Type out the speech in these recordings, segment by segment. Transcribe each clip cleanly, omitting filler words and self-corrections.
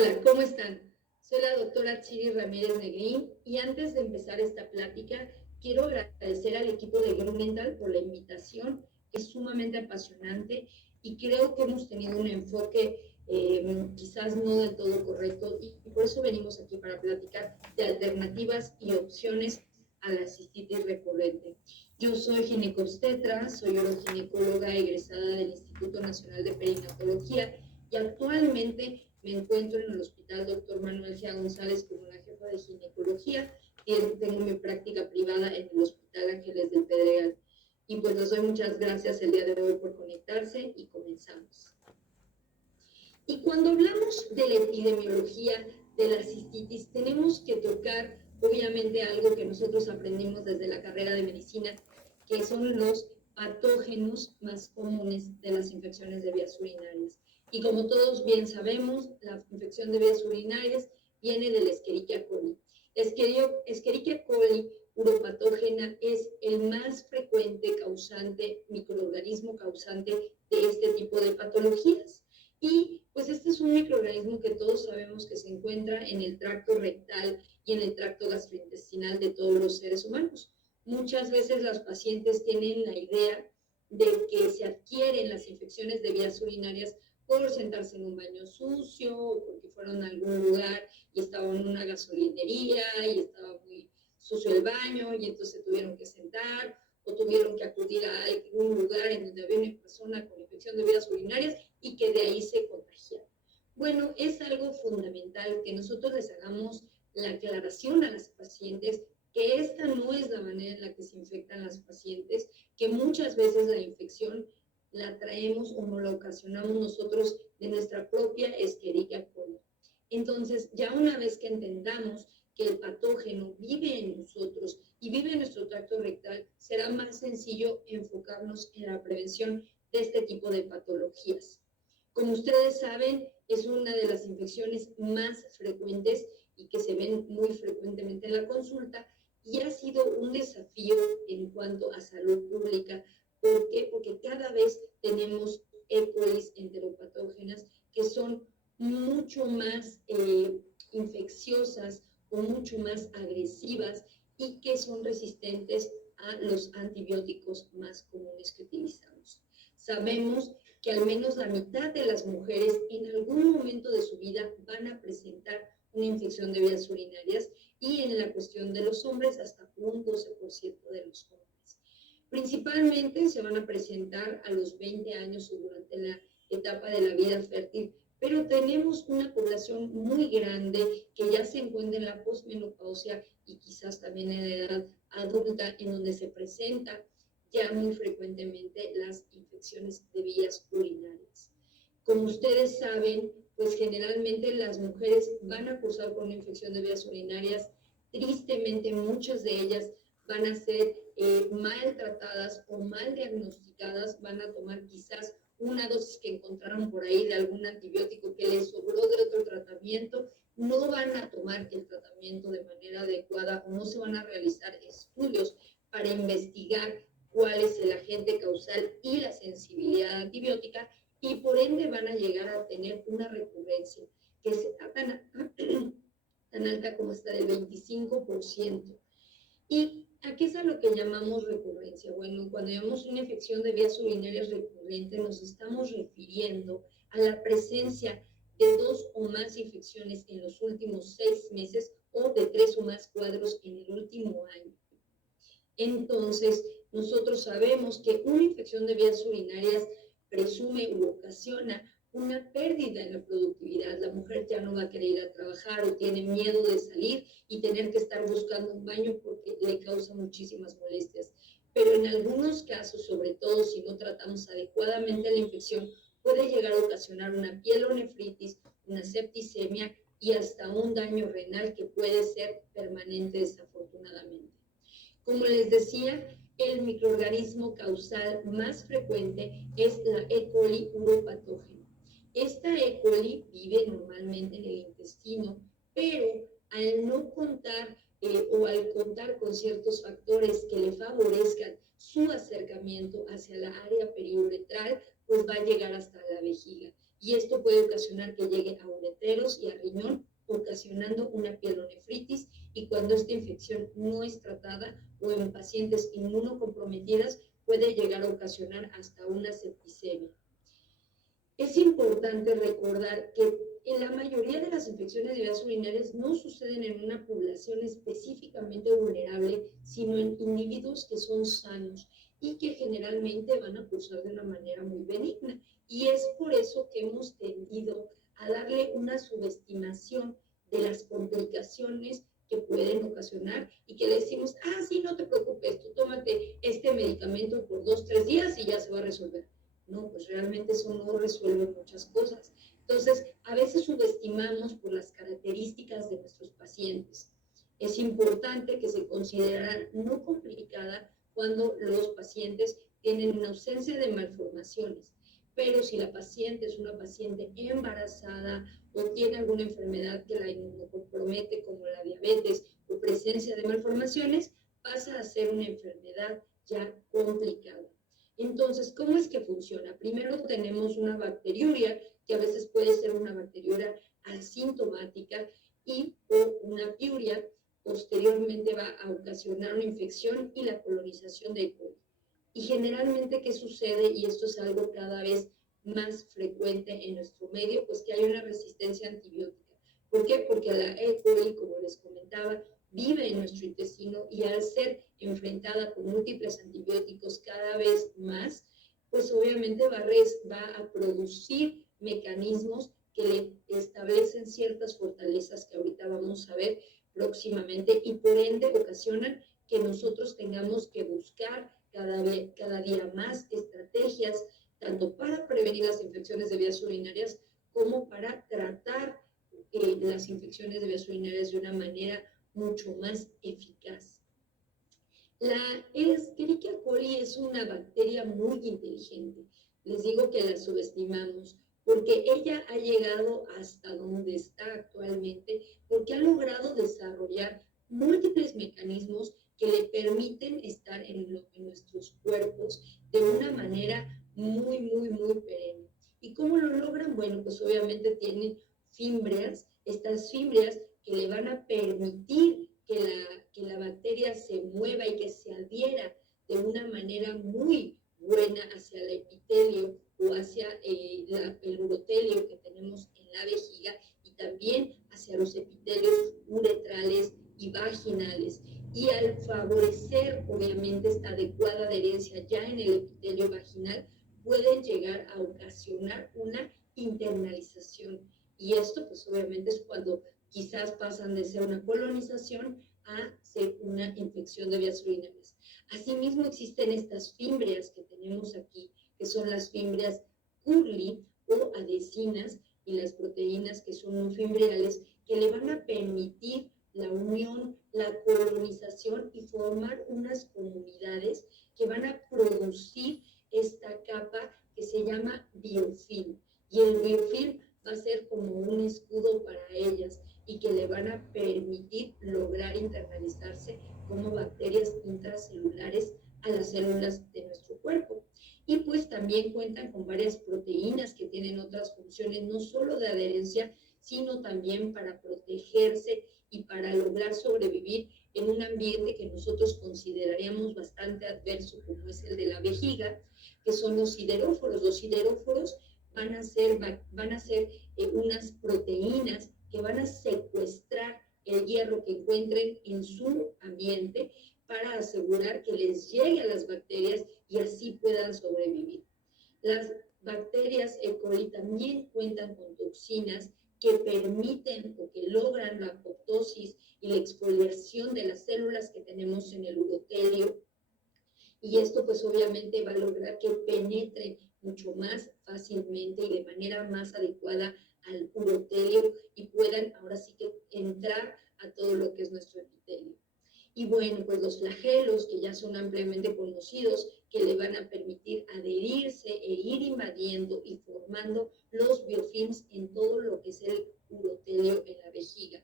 Hola, ¿cómo están? Soy la doctora Chiri Ramírez Negrín y antes de empezar esta plática, quiero agradecer al equipo de Grunenthal por la invitación, que es sumamente apasionante y creo que hemos tenido un enfoque quizás no del todo correcto y por eso venimos aquí para platicar de alternativas y opciones a la cistitis recurrente. Yo soy ginecobstetra, soy oroginecóloga egresada del Instituto Nacional de Perinatología y actualmente me encuentro en el Hospital Dr. Manuel G. González como la jefa de ginecología y tengo mi práctica privada en el Hospital Ángeles del Pedregal. Y pues les doy muchas gracias el día de hoy por conectarse y comenzamos. Y cuando hablamos de la epidemiología de la cistitis, tenemos que tocar obviamente algo que nosotros aprendimos desde la carrera de medicina, que son los patógenos más comunes de las infecciones de vías urinarias. Y como todos bien sabemos, la infección de vías urinarias viene del Escherichia coli. Escherichia coli uropatógena es el más frecuente causante, microorganismo causante de este tipo de patologías. Y pues este es un microorganismo que todos sabemos que se encuentra en el tracto rectal y en el tracto gastrointestinal de todos los seres humanos. Muchas veces las pacientes tienen la idea de que se adquieren las infecciones de vías urinarias por sentarse en un baño sucio o porque fueron a algún lugar y estaban en una gasolinería y estaba muy sucio el baño y entonces se tuvieron que sentar o tuvieron que acudir a algún lugar en donde había una persona con infección de vías urinarias y que de ahí se contagiaron. Bueno, es algo fundamental que nosotros les hagamos la aclaración a las pacientes que esta no es la manera en la que se infectan las pacientes, que muchas veces la infección la traemos o no la ocasionamos nosotros de nuestra propia Escherichia coli. Entonces, ya una vez que entendamos que el patógeno vive en nosotros y vive en nuestro tracto rectal, será más sencillo enfocarnos en la prevención de este tipo de patologías. Como ustedes saben, es una de las infecciones más frecuentes y que se ven muy frecuentemente en la consulta y ha sido un desafío en cuanto a salud pública. ¿Por qué? Porque cada vez tenemos E. coli enteropatógenas que son mucho más infecciosas o mucho más agresivas y que son resistentes a los antibióticos más comunes que utilizamos. Sabemos que al menos la mitad de las mujeres en algún momento de su vida van a presentar una infección de vías urinarias y en la cuestión de los hombres hasta un 12% de los hombres. Principalmente se van a presentar a los 20 años o durante la etapa de la vida fértil, pero tenemos una población muy grande que ya se encuentra en la posmenopausia y quizás también en la edad adulta, en donde se presenta ya muy frecuentemente las infecciones de vías urinarias. Como ustedes saben, pues generalmente las mujeres van a cursar con una infección de vías urinarias. Tristemente, muchas de ellas van a ser maltratadas o mal diagnosticadas, van a tomar quizás una dosis que encontraron por ahí de algún antibiótico que les sobró de otro tratamiento, no van a tomar el tratamiento de manera adecuada o no se van a realizar estudios para investigar cuál es el agente causal y la sensibilidad antibiótica y por ende van a llegar a tener una recurrencia que sea tan alta como hasta del 25%. ¿Y a qué es a lo que llamamos recurrencia? Bueno, cuando llamamos una infección de vías urinarias recurrente, nos estamos refiriendo a la presencia de 2 o más infecciones en los últimos 6 meses o de 3 o más cuadros en el último año. Entonces, nosotros sabemos que una infección de vías urinarias presume u ocasiona una pérdida en la productividad. La mujer ya no va a querer ir a trabajar o tiene miedo de salir y tener que estar buscando un baño porque le causa muchísimas molestias. Pero en algunos casos, sobre todo si no tratamos adecuadamente la infección, puede llegar a ocasionar una pielonefritis, una septicemia y hasta un daño renal que puede ser permanente desafortunadamente. Como les decía, el microorganismo causal más frecuente es la E. coli uropatógena. Esta E. coli vive normalmente en el intestino, pero al no contar o al contar con ciertos factores que le favorezcan su acercamiento hacia la área periuretral, pues va a llegar hasta la vejiga. y esto puede ocasionar que llegue a ureteros y a riñón, ocasionando una pielonefritis, y cuando esta infección no es tratada o en pacientes inmunocomprometidas puede llegar a ocasionar hasta una septicemia. Es importante recordar que en la mayoría de las infecciones de vías urinarias no suceden en una población específicamente vulnerable, sino en individuos que son sanos y que generalmente van a cursar de una manera muy benigna. Y es por eso que hemos tendido a darle una subestimación de las complicaciones que pueden ocasionar y que le decimos, sí, no te preocupes, tú tómate este medicamento por 2, 3 días y ya se va a resolver. No, pues realmente eso no resuelve muchas cosas. Entonces, a veces subestimamos por las características de nuestros pacientes. Es importante que se considerara no complicada cuando los pacientes tienen una ausencia de malformaciones, pero si la paciente es una paciente embarazada o tiene alguna enfermedad que la inmunocompromete, como la diabetes o presencia de malformaciones, pasa a ser una enfermedad ya complicada. Entonces, ¿cómo es que funciona? Primero tenemos una bacteriuria, que a veces puede ser una bacteriuria asintomática, y o una piuria posteriormente va a ocasionar una infección y la colonización de E. coli. Y generalmente, ¿qué sucede? Y esto es algo cada vez más frecuente en nuestro medio, pues que hay una resistencia antibiótica. ¿Por qué? Porque la E. coli, como les comentaba, vive en nuestro intestino y al ser enfrentada con múltiples antibióticos cada vez más, pues obviamente va a producir mecanismos que le establecen ciertas fortalezas que ahorita vamos a ver próximamente, y por ende ocasionan que nosotros tengamos que buscar cada día más estrategias, tanto para prevenir las infecciones de vías urinarias como para tratar las infecciones de vías urinarias de una manera mucho más eficaz. La Escherichia coli es una bacteria muy inteligente. Les digo que la subestimamos porque ella ha llegado hasta donde está actualmente, porque ha logrado desarrollar múltiples mecanismos que le permiten estar en nuestros cuerpos de una manera muy perenne. ¿Y cómo lo logran? Bueno, pues obviamente tienen fimbrias, estas fimbrias que le van a permitir que la bacteria se mueva y que se adhiera de una manera muy buena hacia el epitelio o hacia el urotelio que tenemos en la vejiga, y también hacia los epitelios uretrales y vaginales. Y al favorecer, obviamente, esta adecuada adherencia ya en el epitelio vaginal, pueden llegar a ocasionar una internalización. Y esto, pues obviamente, es cuando quizás pasan de ser una colonización a ser una infección de vías urinarias. Asimismo, existen estas fimbrias que tenemos aquí, que son las fimbrias Curly o adhesinas, y las proteínas que son no fimbriales, que le van a permitir la unión, la colonización y formar unas comunidades que van a producir esta capa que se llama biofilm. Y el biofilm va a ser como un escudo para ellas y que le van a permitir lograr internalizarse como bacterias intracelulares a las células de nuestro cuerpo. Y pues también cuentan con varias proteínas que tienen otras funciones, no solo de adherencia, sino también para protegerse y para lograr sobrevivir en un ambiente que nosotros consideraríamos bastante adverso, como es el de la vejiga, que son los sideróforos. Los sideróforos van a ser unas proteínas que van a secuestrar el hierro que encuentren en su ambiente para asegurar que les llegue a las bacterias y así puedan sobrevivir. Las bacterias E. coli también cuentan con toxinas que permiten o que logran la apoptosis y la exfoliación de las células que tenemos en el urotelio, y esto pues obviamente va a lograr que penetre mucho más fácilmente y de manera más adecuada al urotelio y puedan ahora sí que entrar a todo lo que es nuestro epitelio. Y bueno, pues los flagelos, que ya son ampliamente conocidos, que le van a permitir adherirse e ir invadiendo y formando los biofilms en todo lo que es el urotelio en la vejiga.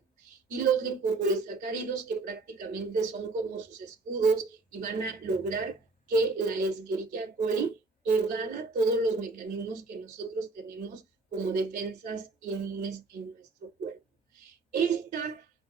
Y los lipopolisacáridos, que prácticamente son como sus escudos y van a lograr que la Escherichia coli evada todos los mecanismos que nosotros tenemos como defensas inmunes en nuestro cuerpo.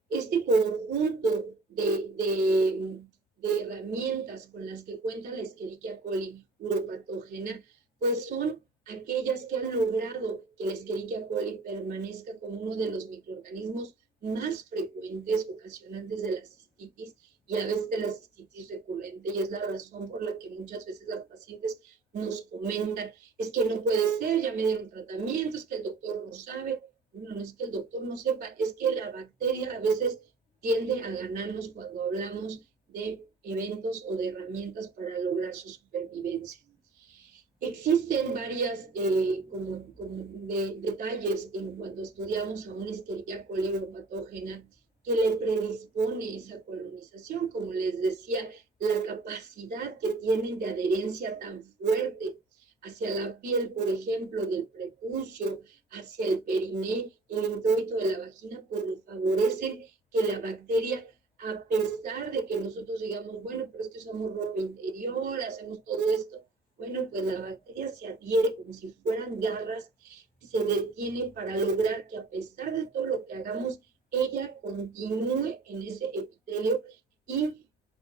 Este conjunto de herramientas con las que cuenta la Escherichia coli uropatógena, pues son aquellas que han logrado que la Escherichia coli permanezca como uno de los microorganismos más frecuentes ocasionantes de la cistitis y a veces de la cistitis recurrente, y es la razón por la que muchas veces las pacientes nos comentan, es que no puede ser, ya me dieron tratamiento, es que el doctor no sabe. No es que el doctor no sepa, es que la bacteria a veces tiende a ganarnos cuando hablamos de eventos o de herramientas para lograr su supervivencia. Existen varias detalles en cuanto estudiamos a una Escherichia coli uropatógena que le predispone esa colonización, como les decía, la capacidad que tienen de adherencia tan fuerte hacia la piel, por ejemplo, del prepucio, hacia el periné, el introito de la vagina, pues le favorecen que la bacteria, a pesar de que nosotros digamos, bueno, pero es que usamos ropa interior, hacemos todo esto, bueno, pues la bacteria se adhiere como si fueran garras, se detiene para lograr que a pesar de todo lo que hagamos, ella continúe en ese epitelio y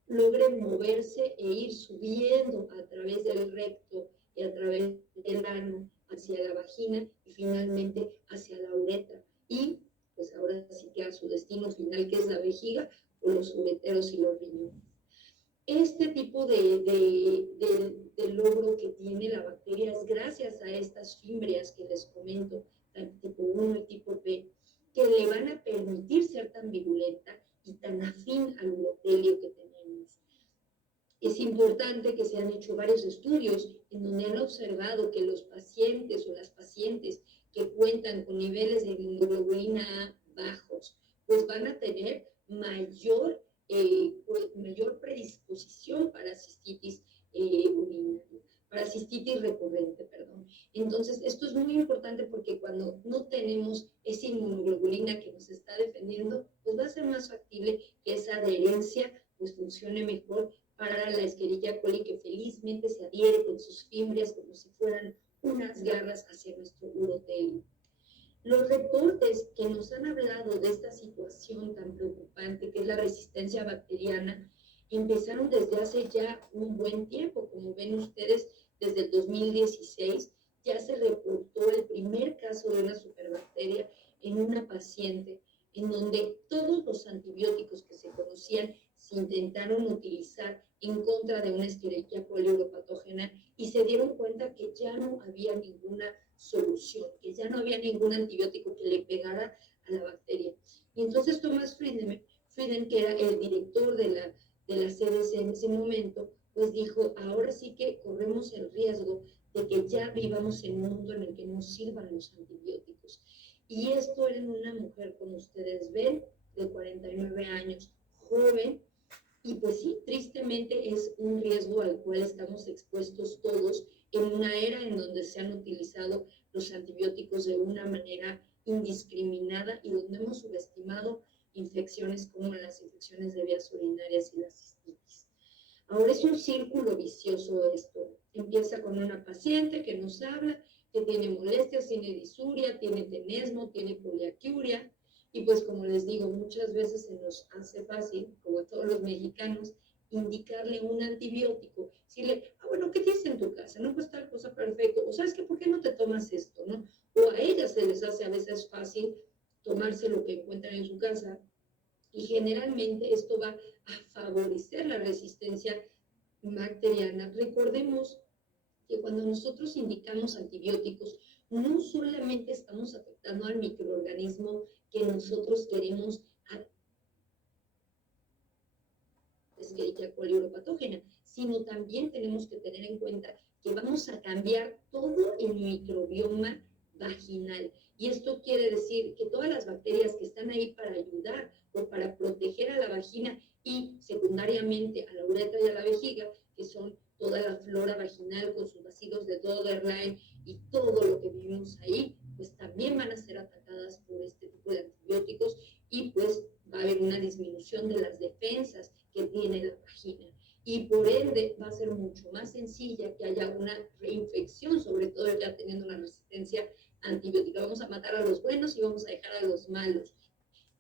logre moverse e ir subiendo a través del recto y a través del ano hacia la vagina y finalmente hacia la uretra. Y pues ahora sí que a su destino final, que es la vejiga o los ureteros y los riñones. Este tipo de logro que tiene la bacteria es gracias a estas fimbrias que les comento, tipo 1 y tipo P, que le van a permitir ser tan virulenta y tan afín al urotelio que tenemos. Es importante que se han hecho varios estudios en donde han observado que los pacientes o las pacientes que cuentan con niveles de inmunoglobulina A bajos, pues van a tener mayor predisposición para cistitis urinaria, para cistitis recurrente, perdón. Entonces, esto es muy importante porque cuando no tenemos esa inmunoglobulina que nos está defendiendo, pues va a ser más factible que esa adherencia pues funcione mejor para la Escherichia coli, que felizmente se adhiere con sus fimbrias como si fueran unas garras hacia nuestro urotelio. Los reportes que nos han hablado de esta situación tan preocupante que es la resistencia bacteriana empezaron desde hace ya un buen tiempo. Como ven ustedes, desde el 2016 ya se reportó el primer caso de una superbacteria en una paciente en donde todos los antibióticos que se conocían se intentaron utilizar en contra de una Escherichia coli uropatógena y se dieron cuenta que ya no había ninguna solución, que ya no había ningún antibiótico que le pegara a la bacteria. Y entonces Thomas Frieden, que era el director de la CDC en ese momento, pues dijo, ahora sí que corremos el riesgo de que ya vivamos en un mundo en el que no sirvan los antibióticos. Y esto era en una mujer, como ustedes ven, de 49 años, joven, y pues sí, tristemente es un riesgo al cual estamos expuestos todos en una era en donde se han utilizado los antibióticos de una manera indiscriminada y donde hemos subestimado infecciones como las infecciones de vías urinarias y la cistitis. Ahora es un círculo vicioso esto. Empieza con una paciente que nos habla, que tiene molestias, tiene disuria, tiene tenesmo, tiene poliaquiuria, y pues como les digo, muchas veces se nos hace fácil, como a todos los mexicanos, indicarle un antibiótico, decirle, bueno, ¿qué tienes en tu casa? No, pues tal cosa, perfecto, o sabes qué, ¿por qué no te tomas esto, no? O a ellas se les hace a veces fácil tomarse lo que encuentran en su casa, y generalmente esto va a favorecer la resistencia bacteriana. Recordemos que cuando nosotros indicamos antibióticos, no solamente estamos afectando al microorganismo que nosotros queremos Escherichia coli uropatógena, sino también tenemos que tener en cuenta que vamos a cambiar todo el microbioma vaginal. Y esto quiere decir que todas las bacterias que están ahí para ayudar o para proteger a la vagina y secundariamente a la uretra y a la vejiga, que son toda la flora vaginal con sus bacilos de Doderlein y todo lo que vivimos ahí, pues también van a ser atacadas por este tipo de antibióticos y pues va a haber una disminución de las defensas que tiene la vagina. y por ende va a ser mucho más sencilla que haya una reinfección, sobre todo ya teniendo una resistencia antibiótica. Vamos a matar a los buenos y vamos a dejar a los malos.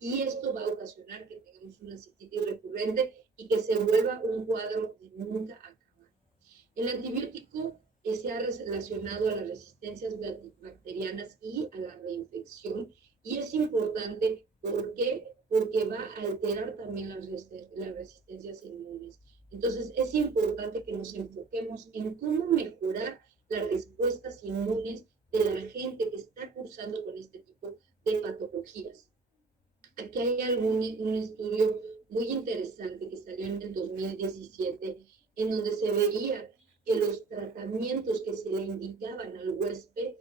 Y esto va a ocasionar que tengamos una cistitis recurrente y que se vuelva un cuadro de nunca acabar. El antibiótico se ha relacionado a las resistencias bacterianas y a la reinfección, y es importante, ¿por qué? Porque va a alterar también las resistencias inmunes. Entonces, es importante que nos enfoquemos en cómo mejorar las respuestas inmunes de la gente que está cursando con este tipo de patologías. Aquí hay un estudio muy interesante que salió en el 2017, en donde se veía que los tratamientos que se le indicaban al huésped,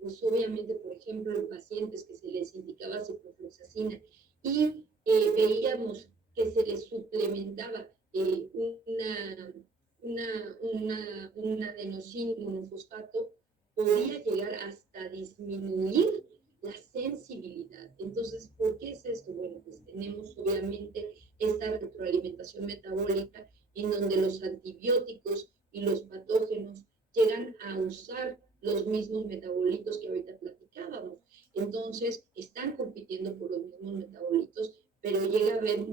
pues obviamente, por ejemplo, en pacientes que se les indicaba ciprofloxacina y veíamos que se les suplementaba una adenosín monofosfato, podía llegar hasta disminuir la sensibilidad. Entonces, ¿por qué es esto? Bueno, pues tenemos obviamente esta retroalimentación metabólica en donde los antibióticos y los patógenos llegan a usar los mismos metabolitos que ahorita platicábamos. Entonces, están compitiendo por los mismos metabolitos, pero llega a haber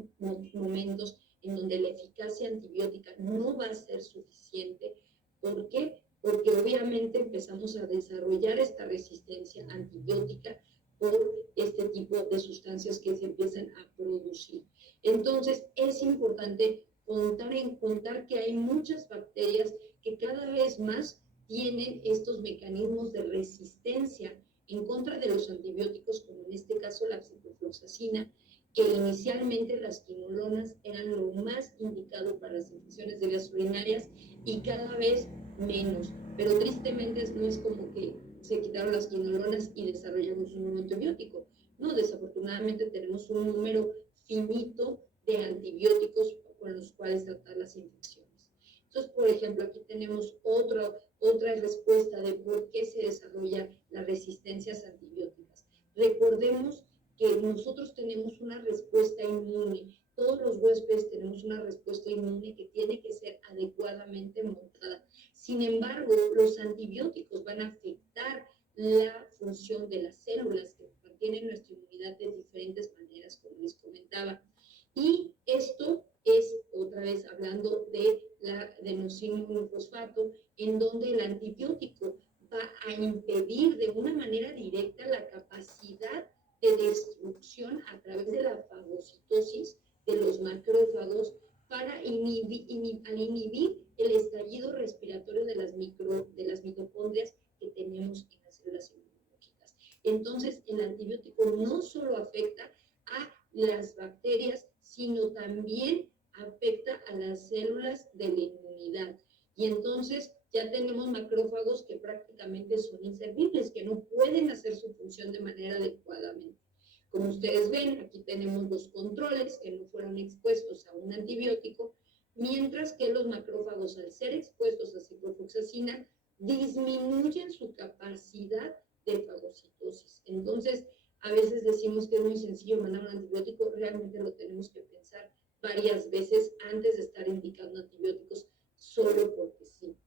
momentos en donde la eficacia antibiótica no va a ser suficiente. ¿Por qué? Porque obviamente empezamos a desarrollar esta resistencia antibiótica por este tipo de sustancias que se empiezan a producir. Entonces, es importante contar que hay muchas bacterias que cada vez más tienen estos mecanismos de resistencia en contra de los antibióticos, como en este caso la ciprofloxacina, que inicialmente las quinolonas eran lo más indicado para las infecciones de vías urinarias y cada vez menos. Pero tristemente no es como que se quitaron las quinolonas y desarrollamos un nuevo antibiótico. No, desafortunadamente tenemos un número finito de antibióticos con los cuales tratar las infecciones. Entonces, por ejemplo, aquí tenemos otra respuesta de por qué se desarrollan las resistencias antibióticas. Recordemos que nosotros tenemos una respuesta inmune, todos los huéspedes tenemos una respuesta inmune que tiene que ser adecuadamente montada. Sin embargo, los antibióticos van a afectar la función de las células que mantienen nuestra inmunidad de diferentes maneras, como les comentaba. Y esto es, otra vez hablando de la adenosín monofosfato, en donde el antibiótico va a impedir de una manera directa la capacidad de destrucción a través de la fagocitosis de los macrófagos para inhibir el estallido respiratorio de las mitocondrias que tenemos en las células inmunológicas. Entonces, el antibiótico no solo afecta a las bacterias, sino también afecta a las células de la inmunidad. Y entonces ya tenemos macrófagos que prácticamente son inservibles, que no pueden hacer su función de manera adecuadamente. Como ustedes ven, aquí tenemos los controles que no fueron expuestos a un antibiótico, mientras que los macrófagos, al ser expuestos a ciprofloxacina, disminuyen su capacidad de fagocitosis. Entonces, a veces decimos que es muy sencillo mandar un antibiótico, realmente lo tenemos que pensar varias veces antes de estar indicando antibióticos solo porque sí.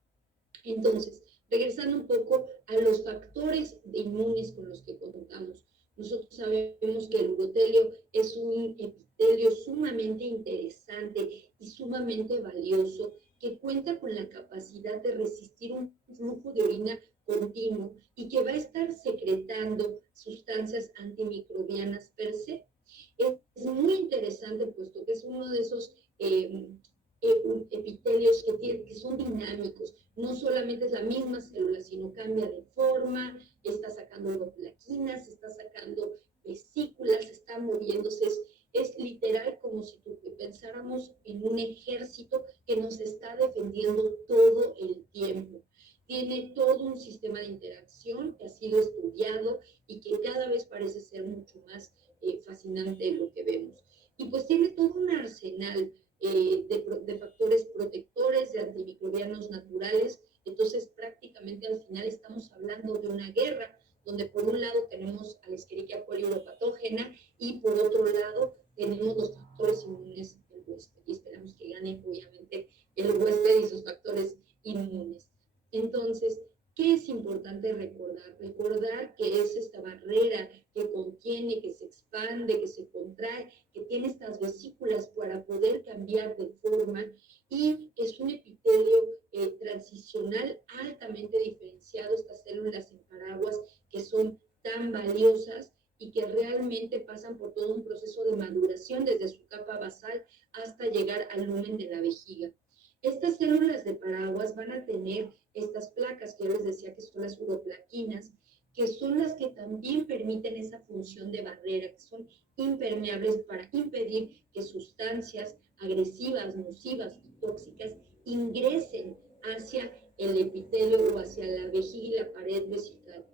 Entonces, regresando un poco a los factores inmunes con los que contamos. Nosotros sabemos que el urotelio es un epitelio sumamente interesante y sumamente valioso que cuenta con la capacidad de resistir un flujo de orina continuo y que va a estar secretando sustancias antimicrobianas per se. Es muy interesante puesto que es uno de esos epitelios que son dinámicos. No solamente es la misma célula, sino cambia de forma, está sacando plaquinas, está sacando vesículas, está moviéndose. Es literal como si pensáramos en un ejército que nos está defendiendo todo el tiempo. Tiene todo un sistema de interacción que ha sido estudiado y que cada vez parece ser mucho más fascinante lo que vemos. Y pues tiene todo un arsenal de factores protectores, de antimicrobianos naturales. Entonces, prácticamente al final estamos hablando de una guerra, donde por un lado tenemos a la Escherichia coli uropatógena y por otro lado tenemos los factores inmunes del huésped. Y esperamos que gane, obviamente, Entonces, ¿qué es importante recordar? Recordar que es esta barrera que contiene, que se expande, que se contrae, que tiene estas vesículas para poder cambiar de forma y es un epitelio transicional altamente diferenciado, estas células en paraguas que son tan valiosas y que realmente pasan por todo un proceso de maduración desde su capa basal hasta llegar al lumen de la vejiga. Estas células de paraguas van a tener estas placas que yo les decía que son las uroplaquinas, que son las que también permiten esa función de barrera, que son impermeables para impedir que sustancias agresivas, nocivas y tóxicas ingresen hacia el epitelio o hacia la vejiga y la pared vesical.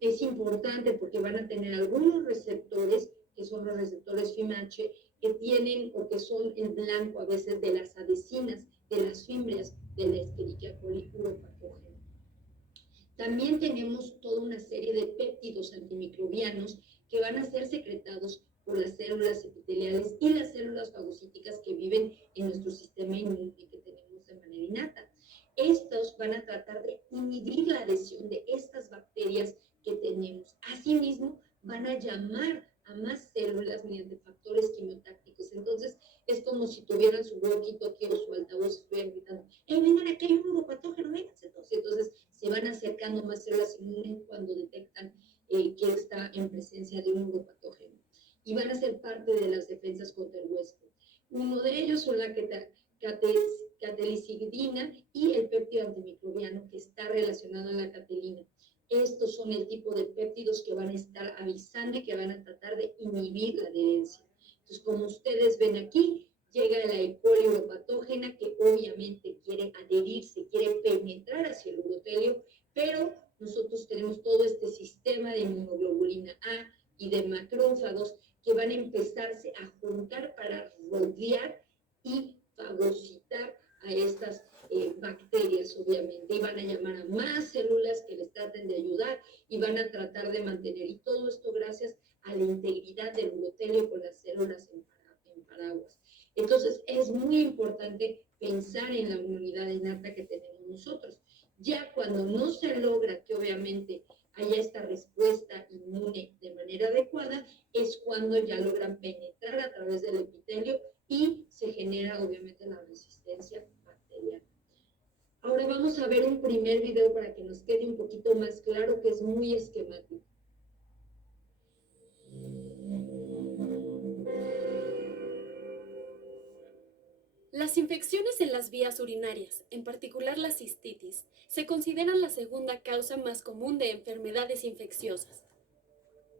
Es importante porque van a tener algunos receptores, que son los receptores FIMH, que tienen o que son en blanco a veces de las adhesinas, de las fimbrias de la Escherichia coli uropatógena. También tenemos toda una serie de péptidos antimicrobianos que van a ser secretados por las células epiteliales y las células fagocíticas que viven en nuestro sistema inmune que tenemos de manera innata. Estos van a tratar de inhibir la adhesión de estas bacterias que tenemos. Asimismo, van a llamar a más células mediante factores quimiotácticos. Entonces, es como si tuvieran su walkie-talkie o su altavoz, estuvieran gritando, vengan, aquí hay un uropatógeno, vénganse todos. Entonces, se van acercando más células inmunes cuando detectan que está en presencia de un uropatógeno. Y van a ser parte de las defensas contra el huésped. Uno de ellos son la catelicidina y el péptido antimicrobiano que está relacionado a la catelina. Estos son el tipo de péptidos que van a estar avisando y que van a tratar de inhibir la adherencia. Entonces, como ustedes ven aquí, llega la E. coli uropatógena que obviamente quiere adherirse, quiere penetrar hacia el urotelio, pero nosotros tenemos todo este sistema de inmunoglobulina A y de macrófagos que van a empezarse a juntar para rodear y fagocitar a estas bacterias, obviamente, y van a llamar a más células que les traten de ayudar y van a tratar de mantener, y todo esto gracias a la integridad del urotelio con las células en paraguas. Entonces, es muy importante pensar en la inmunidad innata que tenemos nosotros. Ya cuando no se logra que obviamente haya esta respuesta inmune de manera adecuada, es cuando ya logran penetrar a través del epitelio y se genera obviamente la resistencia bacteriana. Ahora vamos a ver un primer video para que nos quede un poquito más claro, que es muy esquemático. Las infecciones en las vías urinarias, en particular la cistitis, se consideran la segunda causa más común de enfermedades infecciosas.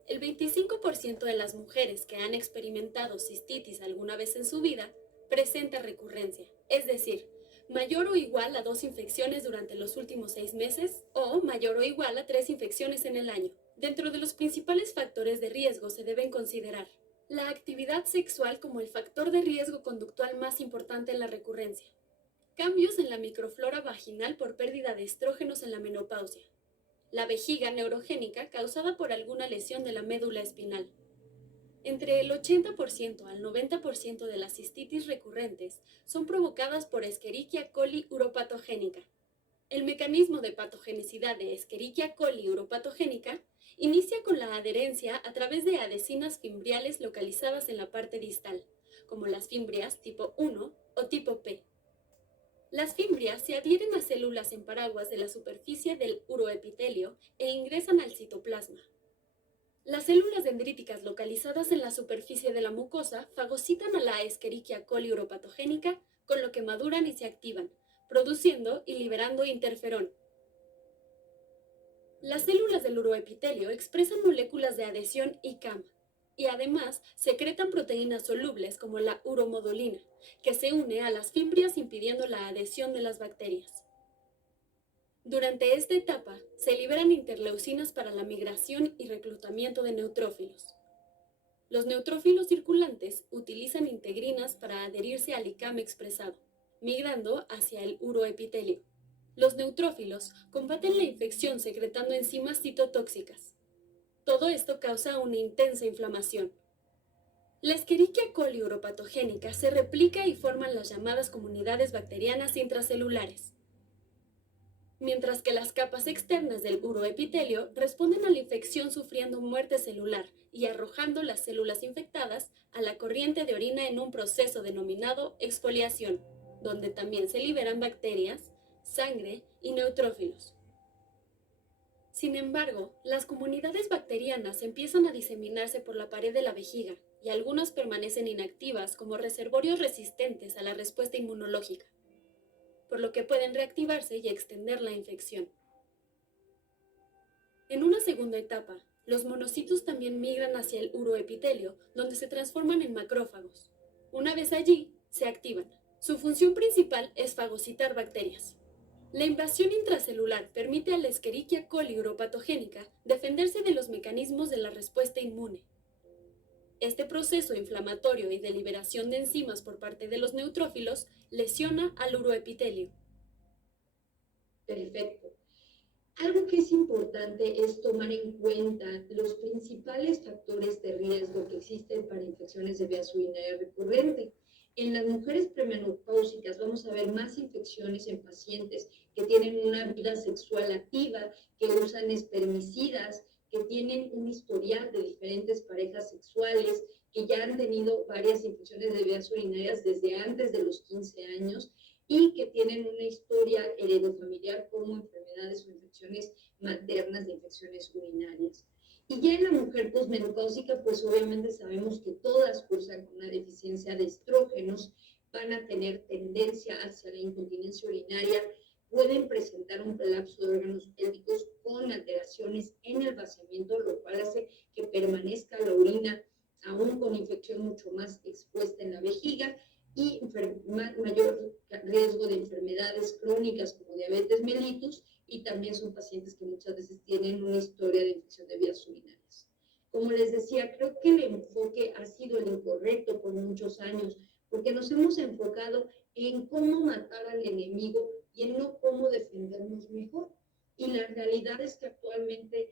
El 25% de las mujeres que han experimentado cistitis alguna vez en su vida presenta recurrencia, es decir, mayor o igual a 2 infecciones durante los últimos 6 meses o mayor o igual a 3 infecciones en el año. Dentro de los principales factores de riesgo se deben considerar la actividad sexual como el factor de riesgo conductual más importante en la recurrencia, cambios en la microflora vaginal por pérdida de estrógenos en la menopausia, la vejiga neurogénica causada por alguna lesión de la médula espinal. Entre el 80% al 90% de las cistitis recurrentes son provocadas por Escherichia coli uropatogénica. El mecanismo de patogenicidad de Escherichia coli uropatogénica inicia con la adherencia a través de adhesinas fimbriales localizadas en la parte distal, como las fimbrias tipo 1 o tipo P. Las fimbrias se adhieren a células en paraguas de la superficie del uroepitelio e ingresan al citoplasma. Las células dendríticas localizadas en la superficie de la mucosa fagocitan a la Escherichia coli uropatogénica, con lo que maduran y se activan, produciendo y liberando interferón. Las células del uroepitelio expresan moléculas de adhesión ICAM y además secretan proteínas solubles como la uromodulina, que se une a las fimbrias impidiendo la adhesión de las bacterias. Durante esta etapa se liberan interleucinas para la migración y reclutamiento de neutrófilos. Los neutrófilos circulantes utilizan integrinas para adherirse al ICAM expresado, migrando hacia el uroepitelio. Los neutrófilos combaten la infección secretando enzimas citotóxicas. Todo esto causa una intensa inflamación. La Escherichia coli uropatogénica se replica y forman las llamadas comunidades bacterianas intracelulares. mientras que las capas externas del uroepitelio responden a la infección sufriendo muerte celular y arrojando las células infectadas a la corriente de orina en un proceso denominado exfoliación, donde también se liberan bacterias, sangre y neutrófilos. Sin embargo, las comunidades bacterianas empiezan a diseminarse por la pared de la vejiga y algunas permanecen inactivas como reservorios resistentes a la respuesta inmunológica, por lo que pueden reactivarse y extender la infección. En una segunda etapa, los monocitos también migran hacia el uroepitelio, donde se transforman en macrófagos. Una vez allí, se activan. Su función principal es fagocitar bacterias. La invasión intracelular permite a la Escherichia coli uropatogénica defenderse de los mecanismos de la respuesta inmune. Este proceso inflamatorio y de liberación de enzimas por parte de los neutrófilos lesiona al uroepitelio. Perfecto. Algo que es importante es tomar en cuenta los principales factores de riesgo que existen para infecciones de vías urinarias recurrentes. En las mujeres premenopáusicas vamos a ver más infecciones en pacientes que tienen una vida sexual activa, que usan espermicidas, que tienen un historial de diferentes parejas sexuales, que ya han tenido varias infecciones de vías urinarias desde antes de los 15 años y que tienen una historia heredofamiliar como enfermedades o infecciones maternas de infecciones urinarias. Y ya en la mujer posmenopáusica, pues obviamente sabemos que todas cursan con una deficiencia de estrógenos, van a tener tendencia hacia la incontinencia urinaria, pueden presentar un prolapso de órganos pélvicos con alteraciones en el vaciamiento, lo cual hace que permanezca la orina aún con infección mucho más expuesta en la vejiga y mayor riesgo de enfermedades crónicas como diabetes mellitus, y también son pacientes que muchas veces tienen una historia de infección de vías urinarias. Como les decía, creo que el enfoque ha sido el incorrecto por muchos años, porque nos hemos enfocado en cómo matar al enemigo y en no cómo defendernos mejor. Y la realidad es que actualmente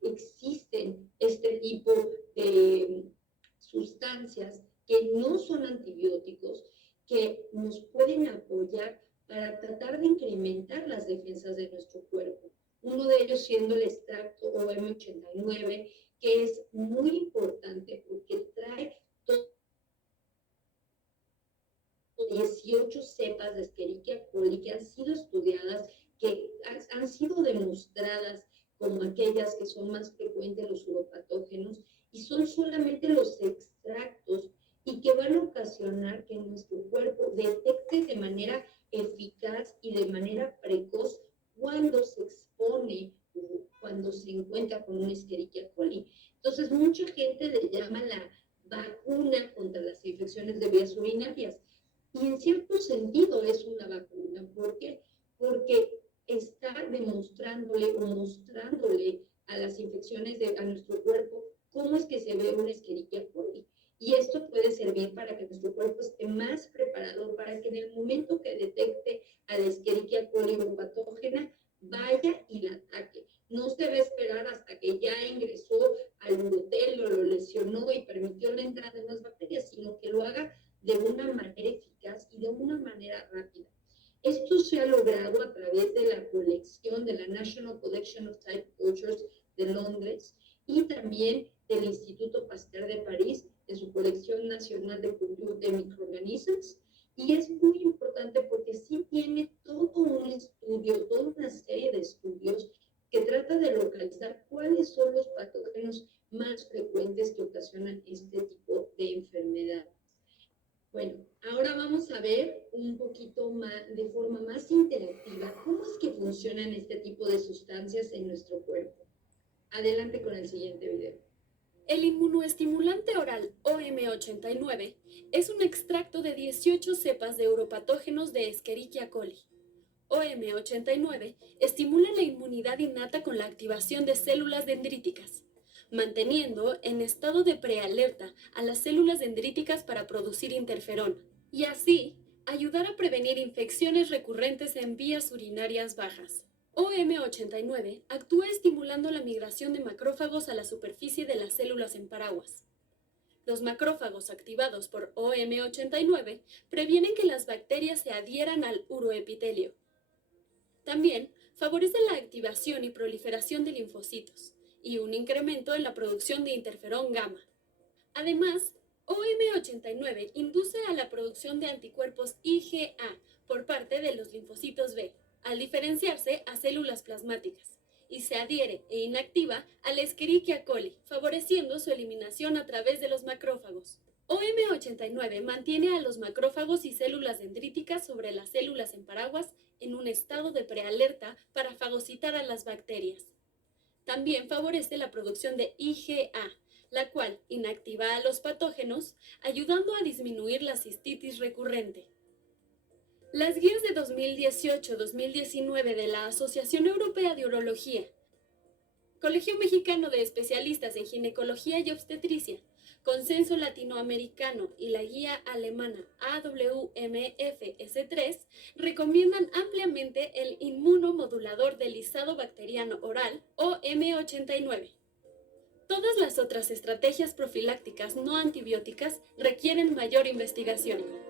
existen este tipo de sustancias que no son antibióticos, que nos pueden apoyar para tratar de incrementar las defensas de nuestro cuerpo. Uno de ellos siendo el extracto OM89, que es muy importante porque trae 18 cepas de Escherichia coli que han sido estudiadas, que han sido demostradas como aquellas que son más frecuentes los uropatógenos, y son solamente los extractos y que van a ocasionar que nuestro cuerpo detecte de manera eficaz y de manera precoz cuando se expone o cuando se encuentra con una Escherichia coli. Entonces, mucha gente le llama la vacuna contra las infecciones de vías urinarias. Y en cierto sentido es una vacuna. ¿Por qué? Porque está demostrándole o mostrándole a las infecciones a nuestro cuerpo cómo es que se ve una Escherichia coli. Y esto puede servir para que nuestro cuerpo esté más preparado para que en el momento que detecte a la Escherichia coli uropatógena, vaya y la ataque. No se va a esperar hasta que ya ingresó al urotelio, lo lesionó y permitió la entrada de las bacterias, sino que lo haga de una manera eficaz y de una manera rápida. Esto se ha logrado a través de la colección de la National Collection of Type Cultures de Londres y también del Instituto Pasteur de París, de su colección nacional de cultura de microorganismos. Y es muy importante porque sí tiene todo un estudio, toda una serie de estudios que trata de localizar cuáles son los patógenos más frecuentes que ocasionan este tipo de enfermedad. Bueno, ahora vamos a ver un poquito más, de forma más interactiva, cómo es que funcionan este tipo de sustancias en nuestro cuerpo. Adelante con el siguiente video. El inmunoestimulante oral OM89 es un extracto de 18 cepas de uropatógenos de Escherichia coli. OM89 estimula la inmunidad innata con la activación de células dendríticas, manteniendo en estado de prealerta a las células dendríticas para producir interferón, y así ayudar a prevenir infecciones recurrentes en vías urinarias bajas. OM89 actúa estimulando la migración de macrófagos a la superficie de las células en paraguas. Los macrófagos activados por OM89 previenen que las bacterias se adhieran al uroepitelio. También favorece la activación y proliferación de linfocitos y un incremento en la producción de interferón gamma. Además, OM89 induce a la producción de anticuerpos IgA por parte de los linfocitos B, al diferenciarse a células plasmáticas, y se adhiere e inactiva al Escherichia coli, favoreciendo su eliminación a través de los macrófagos. OM89 mantiene a los macrófagos y células dendríticas sobre las células en paraguas en un estado de prealerta para fagocitar a las bacterias. También favorece la producción de IgA, la cual inactiva a los patógenos, ayudando a disminuir la cistitis recurrente. Las guías de 2018-2019 de la Asociación Europea de Urología, Colegio Mexicano de Especialistas en Ginecología y Obstetricia, Consenso Latinoamericano y la guía alemana AWMFS3 recomiendan ampliamente el inmunomodulador de lisado bacteriano oral o M89. Todas las otras estrategias profilácticas no antibióticas requieren mayor investigación.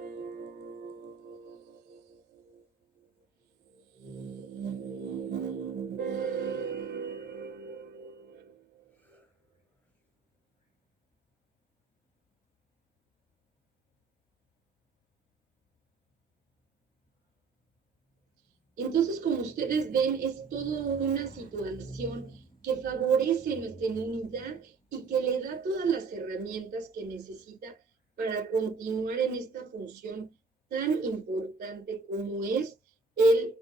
Entonces, como ustedes ven, es toda una situación que favorece nuestra inmunidad y que le da todas las herramientas que necesita para continuar en esta función tan importante como es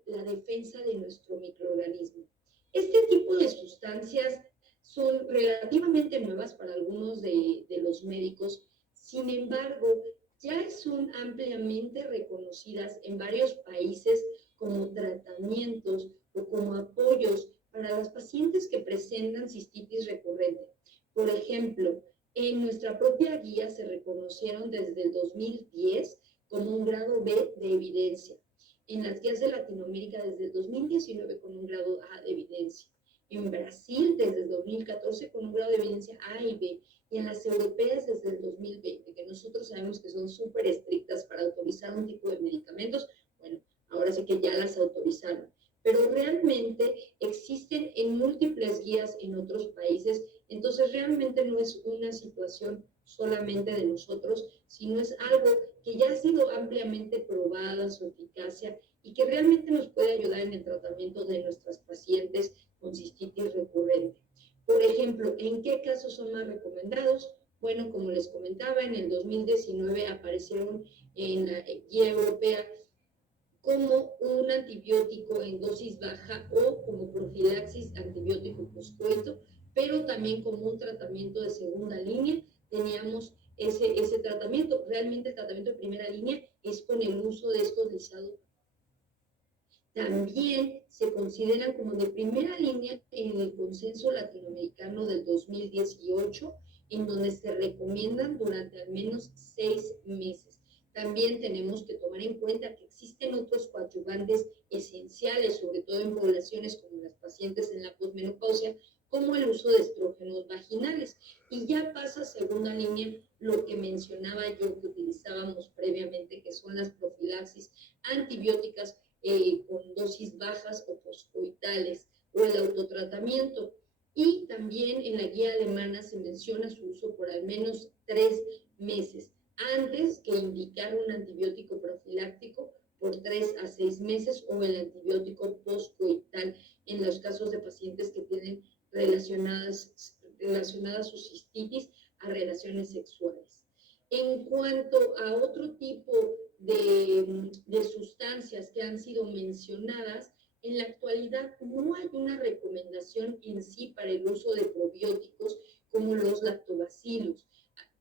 la defensa de nuestro microorganismo. Este tipo de sustancias son relativamente nuevas para algunos de los médicos, sin embargo, ya son ampliamente reconocidas en varios países como tratamientos o como apoyos para las pacientes que presentan cistitis recurrente. Por ejemplo, en nuestra propia guía se reconocieron desde el 2010 como un grado B de evidencia. En las guías de Latinoamérica desde el 2019 con un grado A de evidencia. En Brasil desde el 2014 con un grado de evidencia A y B. Y en las europeas desde el 2020, que nosotros sabemos que son súper estrictas para autorizar un tipo de medicamentos. Bueno, ahora sí que ya las autorizaron, pero realmente existen en múltiples guías en otros países, entonces realmente no es una situación solamente de nosotros, sino es algo que ya ha sido ampliamente probada su eficacia y que realmente nos puede ayudar en el tratamiento de nuestras pacientes con cistitis recurrente. Por ejemplo, ¿en qué casos son más recomendados? Bueno, como les comentaba, en el 2019 aparecieron en la guía europea como un antibiótico en dosis baja o como profilaxis antibiótico poscoito, pero también como un tratamiento de segunda línea teníamos ese tratamiento. Realmente el tratamiento de primera línea es con el uso de estos lisados. También se consideran como de primera línea en el Consenso Latinoamericano del 2018, en donde se recomiendan durante al menos 6 meses. También tenemos que tomar en cuenta que existen otros coadyuvantes esenciales, sobre todo en poblaciones como las pacientes en la posmenopausia, como el uso de estrógenos vaginales. Y ya pasa a segunda línea lo que mencionaba yo que utilizábamos previamente, que son las profilaxis antibióticas con dosis bajas o poscoitales, o el autotratamiento. Y también en la guía alemana se menciona su uso por al menos 3 meses, antes que indicar un antibiótico profiláctico por 3 a 6 meses o el antibiótico poscoital en los casos de pacientes que tienen relacionadas su cistitis a relaciones sexuales. En cuanto a otro tipo de sustancias que han sido mencionadas, en la actualidad no hay una recomendación en sí para el uso de probióticos como los lactobacilos.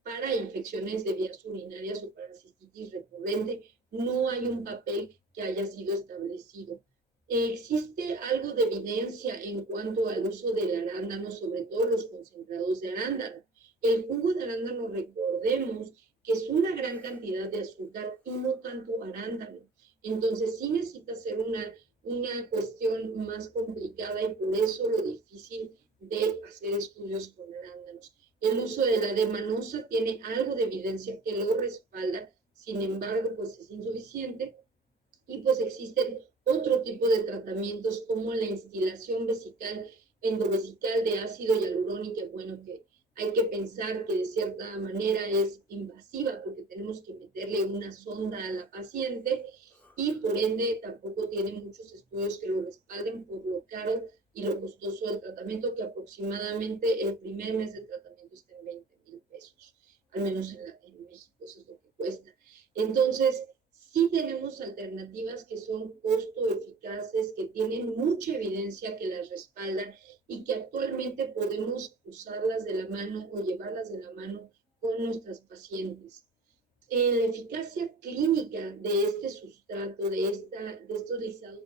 Para infecciones de vías urinarias o para cistitis recurrente, no hay un papel que haya sido establecido. Existe algo de evidencia en cuanto al uso del arándano, sobre todo los concentrados de arándano. El jugo de arándano, recordemos que es una gran cantidad de azúcar y no tanto arándano. Entonces sí necesita ser una cuestión más complicada y por eso lo difícil de hacer estudios con arándanos. El uso de la D-manosa tiene algo de evidencia que lo respalda, sin embargo, pues es insuficiente y pues existen otro tipo de tratamientos como la instilación vesical, endovesical de ácido hialurónico, bueno, que hay que pensar que de cierta manera es invasiva porque tenemos que meterle una sonda a la paciente y por ende tampoco tiene muchos estudios que lo respalden por lo caro y lo costoso del tratamiento, que aproximadamente el primer mes de tratamiento está en 20,000 pesos, al menos en México, eso es lo que cuesta. Entonces, sí tenemos alternativas que son costo eficaces, que tienen mucha evidencia que las respaldan y que actualmente podemos usarlas de la mano o llevarlas de la mano con nuestras pacientes. La eficacia clínica de este sustrato, de estos lisados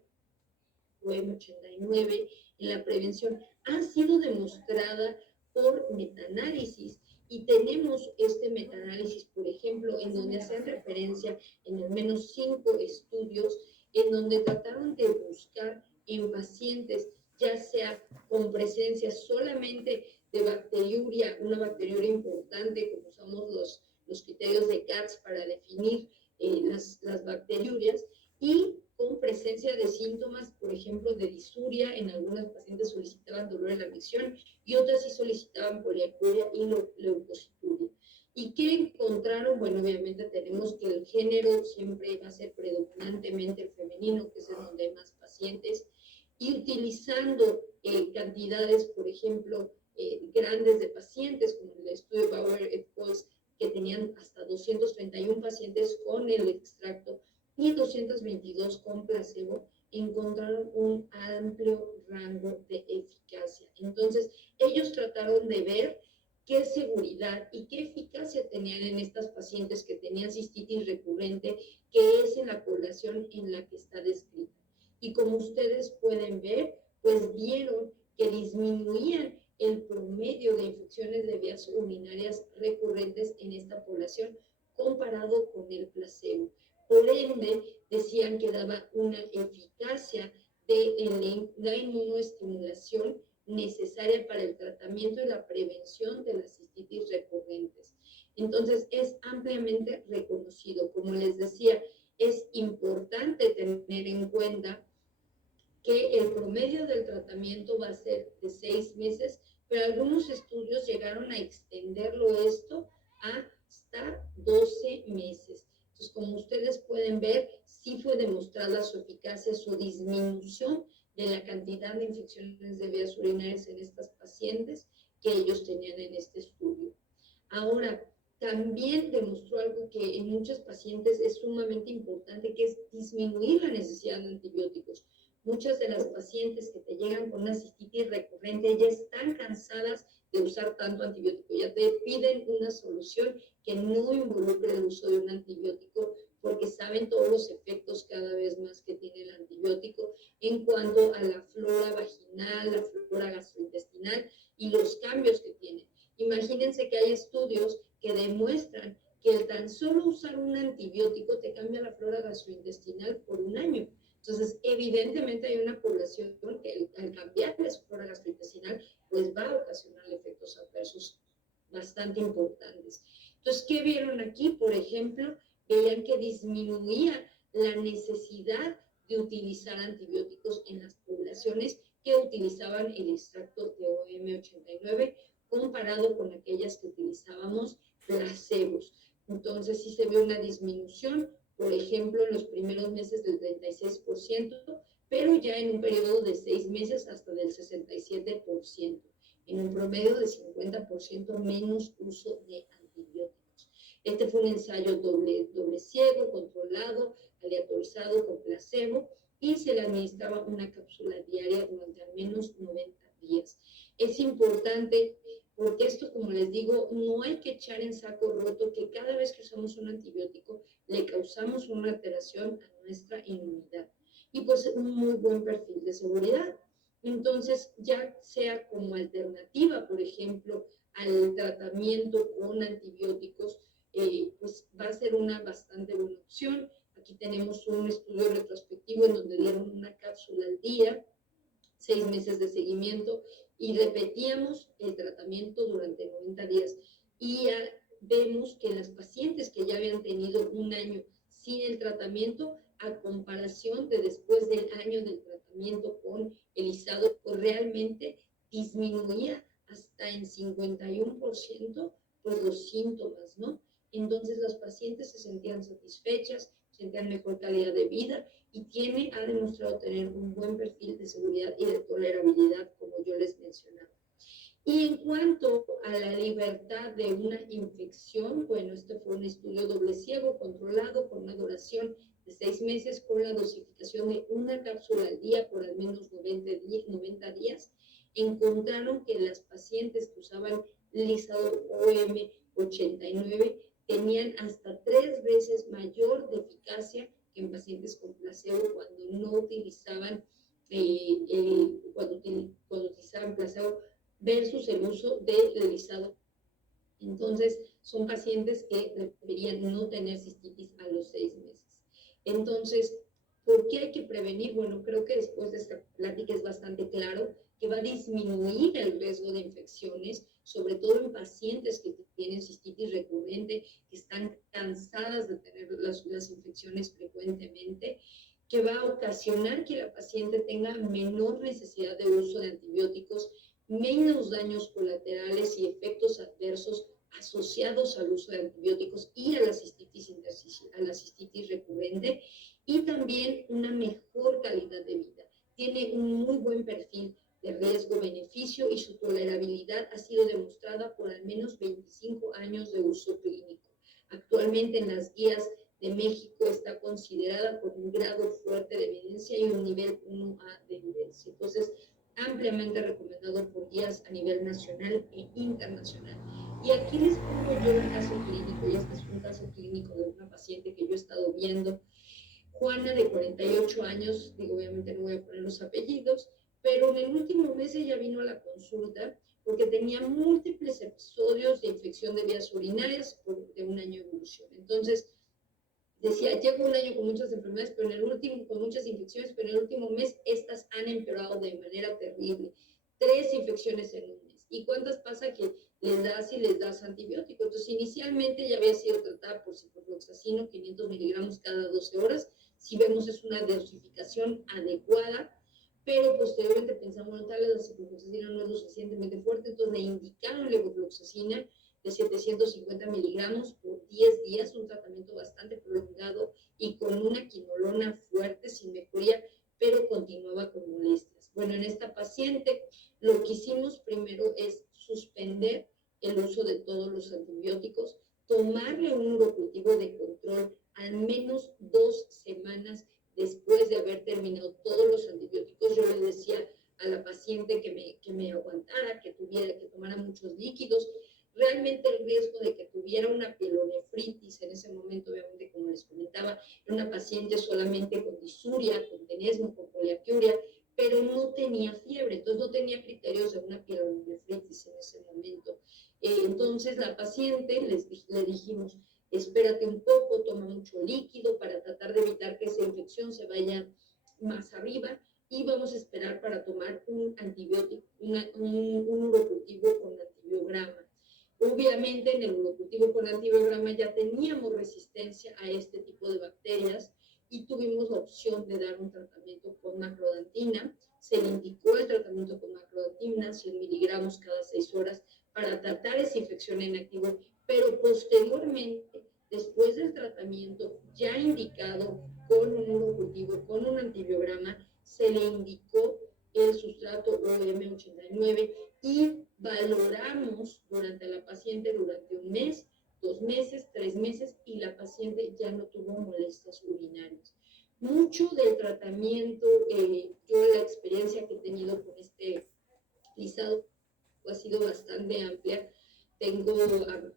OM89 en la prevención ha sido demostrada por metaanálisis y tenemos este metaanálisis, por ejemplo, en donde hacen referencia en al menos 5 estudios en donde trataron de buscar en pacientes, ya sea con presencia solamente de bacteriuria, una bacteriuria importante, como usamos los criterios de CATS para definir las bacteriurias, y con presencia de síntomas, por ejemplo, de disuria. En algunas pacientes solicitaban dolor en la micción y otras sí solicitaban poliacuria y leucocituria. ¿Y qué encontraron? Bueno, obviamente tenemos que el género siempre va a ser predominantemente el femenino, que es en donde hay más pacientes, y utilizando cantidades, por ejemplo, grandes de pacientes, como el estudio Bauer et al., que tenían hasta 231 pacientes con el extracto y 222 con placebo, encontraron un amplio rango de eficacia. Entonces, ellos trataron de ver qué seguridad y qué eficacia tenían en estas pacientes que tenían cistitis recurrente, que es en la población en la que está descrita. Y como ustedes pueden ver, pues vieron que disminuían el promedio de infecciones de vías urinarias recurrentes en esta población comparado con el placebo. Por ende, decían que daba una eficacia de la inmunoestimulación necesaria para el tratamiento y la prevención de las cistitis recurrentes. Entonces, es ampliamente reconocido. Como les decía, es importante tener en cuenta que el promedio del tratamiento va a ser de 6 meses, pero algunos estudios llegaron a extenderlo esto hasta 12 meses. Entonces, como ustedes pueden ver, sí fue demostrada su eficacia, su disminución de la cantidad de infecciones de vías urinarias en estas pacientes que ellos tenían en este estudio. Ahora, también demostró algo que en muchos pacientes es sumamente importante, que es disminuir la necesidad de antibióticos. Muchas de las pacientes que te llegan con una cistitis recurrente ya están cansadas de usar tanto antibiótico, ya te piden una solución que no involucre el uso de un antibiótico, porque saben todos los efectos cada vez más que tiene el antibiótico en cuanto a la flora vaginal, la flora gastrointestinal y los cambios que tiene. Imagínense que hay estudios que demuestran que el tan solo usar un antibiótico te cambia la flora gastrointestinal por un año. Entonces, evidentemente hay una población que al cambiarle su flora gastrointestinal, pues va a ocasionar efectos adversos bastante importantes. Entonces, ¿qué vieron aquí? Por ejemplo, veían que disminuía la necesidad de utilizar antibióticos en las poblaciones que utilizaban el extracto de OM89 comparado con aquellas que utilizábamos placebos. Entonces, sí se ve una disminución, por ejemplo, en los primeros meses del 36%, pero ya en un periodo de 6 meses hasta del 67%, en un promedio de 50% menos uso de antibióticos. Este fue un ensayo doble ciego, controlado, aleatorizado con placebo, y se le administraba una cápsula diaria durante al menos 90 días. Es importante porque esto, como les digo, no hay que echar en saco roto que cada vez que usamos un antibiótico le causamos una alteración a nuestra inmunidad y pues un muy buen perfil de seguridad. Entonces, ya sea como alternativa, por ejemplo, al tratamiento con antibióticos, pues va a ser una bastante buena opción. Aquí tenemos un estudio retrospectivo en donde dieron una cápsula al día, 6 meses de seguimiento, y repetíamos el tratamiento durante 90 días. Y ya vemos que las pacientes que ya habían tenido un año sin el tratamiento a comparación de después del año del tratamiento con el ISADO, pues realmente disminuía hasta en 51% pues los síntomas, ¿no? Entonces las pacientes se sentían satisfechas, sentían mejor calidad de vida y ha demostrado tener un buen perfil de seguridad y de tolerabilidad, como yo les mencionaba. Y en cuanto a la libertad de una infección, bueno, este fue un estudio doble ciego, controlado, con una duración de 6 meses, con la dosificación de una cápsula al día por al menos 90 días. Encontraron que las pacientes que usaban Lisadol OM89 tenían hasta 3 veces mayor de eficacia que en pacientes con placebo cuando no utilizaban, cuando utilizaban placebo versus el uso del Lisadol. Entonces, son pacientes que deberían no tener cistitis a los 6 meses. Entonces, ¿por qué hay que prevenir? Bueno, creo que después de esta plática es bastante claro que va a disminuir el riesgo de infecciones, sobre todo en pacientes que tienen cistitis recurrente, que están cansadas de tener las infecciones frecuentemente, que va a ocasionar que la paciente tenga menor necesidad de uso de antibióticos, menos daños colaterales y efectos adversos asociados al uso de antibióticos y a la cistitis recurrente, y también una mejor calidad de vida. Tiene un muy buen perfil de riesgo-beneficio y su tolerabilidad ha sido demostrada por al menos 25 años de uso clínico. Actualmente en las guías de México está considerada con un grado fuerte de evidencia y un nivel 1A de evidencia. Entonces, ampliamente recomendado por guías a nivel nacional e internacional. Y aquí les pongo yo el caso clínico, y este es un caso clínico de una paciente que yo he estado viendo, Juana, de 48 años, digo, obviamente no voy a poner los apellidos, pero en el último mes ella vino a la consulta porque tenía múltiples episodios de infección de vías urinarias de un año de evolución. Entonces, decía, llevo un año con muchas enfermedades, pero con muchas infecciones, pero en el último mes estas han empeorado de manera terrible. 3 infecciones en un mes. ¿Y cuántas pasa que les das antibiótico? Entonces, inicialmente ya había sido tratada por ciprofloxacino, 500 miligramos cada 12 horas. Si vemos, es una dosificación adecuada, pero posteriormente pensamos, bueno, tal vez la ciprofloxacina no es lo suficientemente fuerte, entonces le indicaron levofloxacina de 750 miligramos por 10 días, un tratamiento bastante prolongado y con una quinolona fuerte, sin mejoría, pero continuaba con molestias. Bueno, en esta paciente lo que hicimos primero es suspender el uso de todos los antibióticos, tomarle un urocultivo de control al menos 2 semanas después de haber terminado todos los antibióticos. Yo le decía a la paciente que me aguantara, que tomara muchos líquidos. Realmente el riesgo de que tuviera una pielonefritis en ese momento, obviamente, como les comentaba, era una paciente solamente con disuria, con tenesmo, con poliaquiuria, pero no tenía fiebre, entonces no tenía criterios de una pielonefritis en ese momento. Entonces la paciente le dijimos, espérate un poco, toma mucho líquido para tratar de evitar que esa infección se vaya más arriba, y vamos a esperar para tomar un antibiótico, un urocultivo con antibiograma. Obviamente en el urocultivo con antibiograma ya teníamos resistencia a este tipo de bacterias y tuvimos la opción de dar un tratamiento con macrodantina. Se le indicó el tratamiento con macrodantina, 100 miligramos cada 6 horas, para tratar esa infección en activo, pero posteriormente, después del tratamiento ya indicado con un urocultivo, con un antibiograma, se le indicó el sustrato OM89 y valoramos durante la paciente durante 1 mes, 2 meses, 3 meses, y la paciente ya no tuvo molestias urinarias. Mucho del tratamiento, yo la experiencia que he tenido con este Lisadol ha sido bastante amplia. Tengo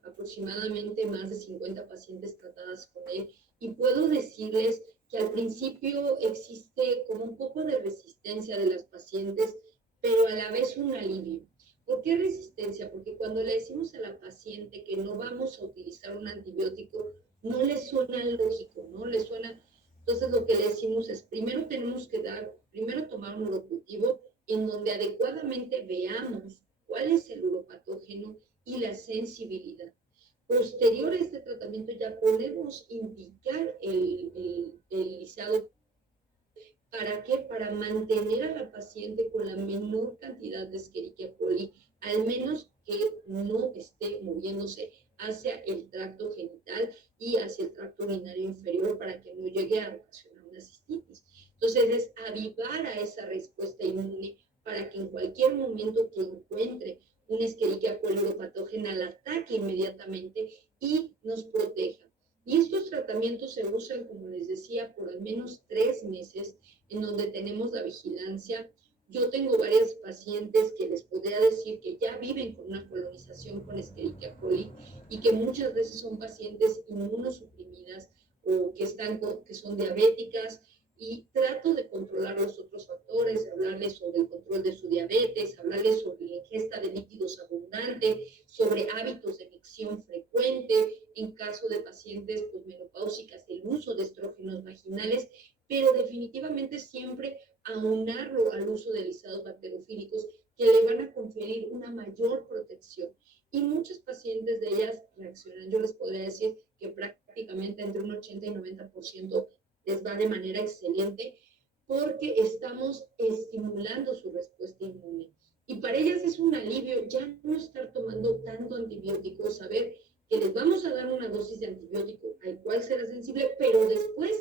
aproximadamente más de 50 pacientes tratadas con él y puedo decirles que al principio existe como un poco de resistencia de las pacientes, pero a la vez un alivio. ¿Por qué resistencia? Porque cuando le decimos a la paciente que no vamos a utilizar un antibiótico, no le suena lógico, ¿no? Le suena. Entonces lo que le decimos es, primero tomar un urocultivo en donde adecuadamente veamos cuál es el uropatógeno y la sensibilidad. posterior a este tratamiento ya podemos indicar el lisado. ¿Para qué? Para mantener a la paciente con la menor cantidad de Escherichia coli, al menos que no esté moviéndose hacia el tracto genital y hacia el tracto urinario inferior para que no llegue a ocasionar una cistitis. Entonces es avivar a esa respuesta inmune para que en cualquier momento que encuentre una Escherichia coli uropatógena la ataque inmediatamente y nos proteja. Y estos tratamientos se usan, como les decía, por al menos 3 meses, en donde tenemos la vigilancia. Yo tengo varias pacientes que les podría decir que ya viven con una colonización con Escherichia coli y que muchas veces son pacientes inmunosuprimidas o que son diabéticas, y trato de controlar los otros factores, de hablarles sobre el control de su diabetes, hablarles sobre la ingesta de líquidos abundante, sobre hábitos de micción frecuente, en caso de pacientes posmenopáusicas, el uso de estrógenos vaginales, pero definitivamente siempre aunarlo al uso de lisados bacterofílicos que le van a conferir una mayor protección. Y muchas pacientes de ellas reaccionan. Yo les podría decir que prácticamente entre un 80 y 90% les va de manera excelente porque estamos estimulando su respuesta inmune. Y para ellas es un alivio ya no estar tomando tanto antibiótico, saber que les vamos a dar una dosis de antibiótico al cual será sensible, pero después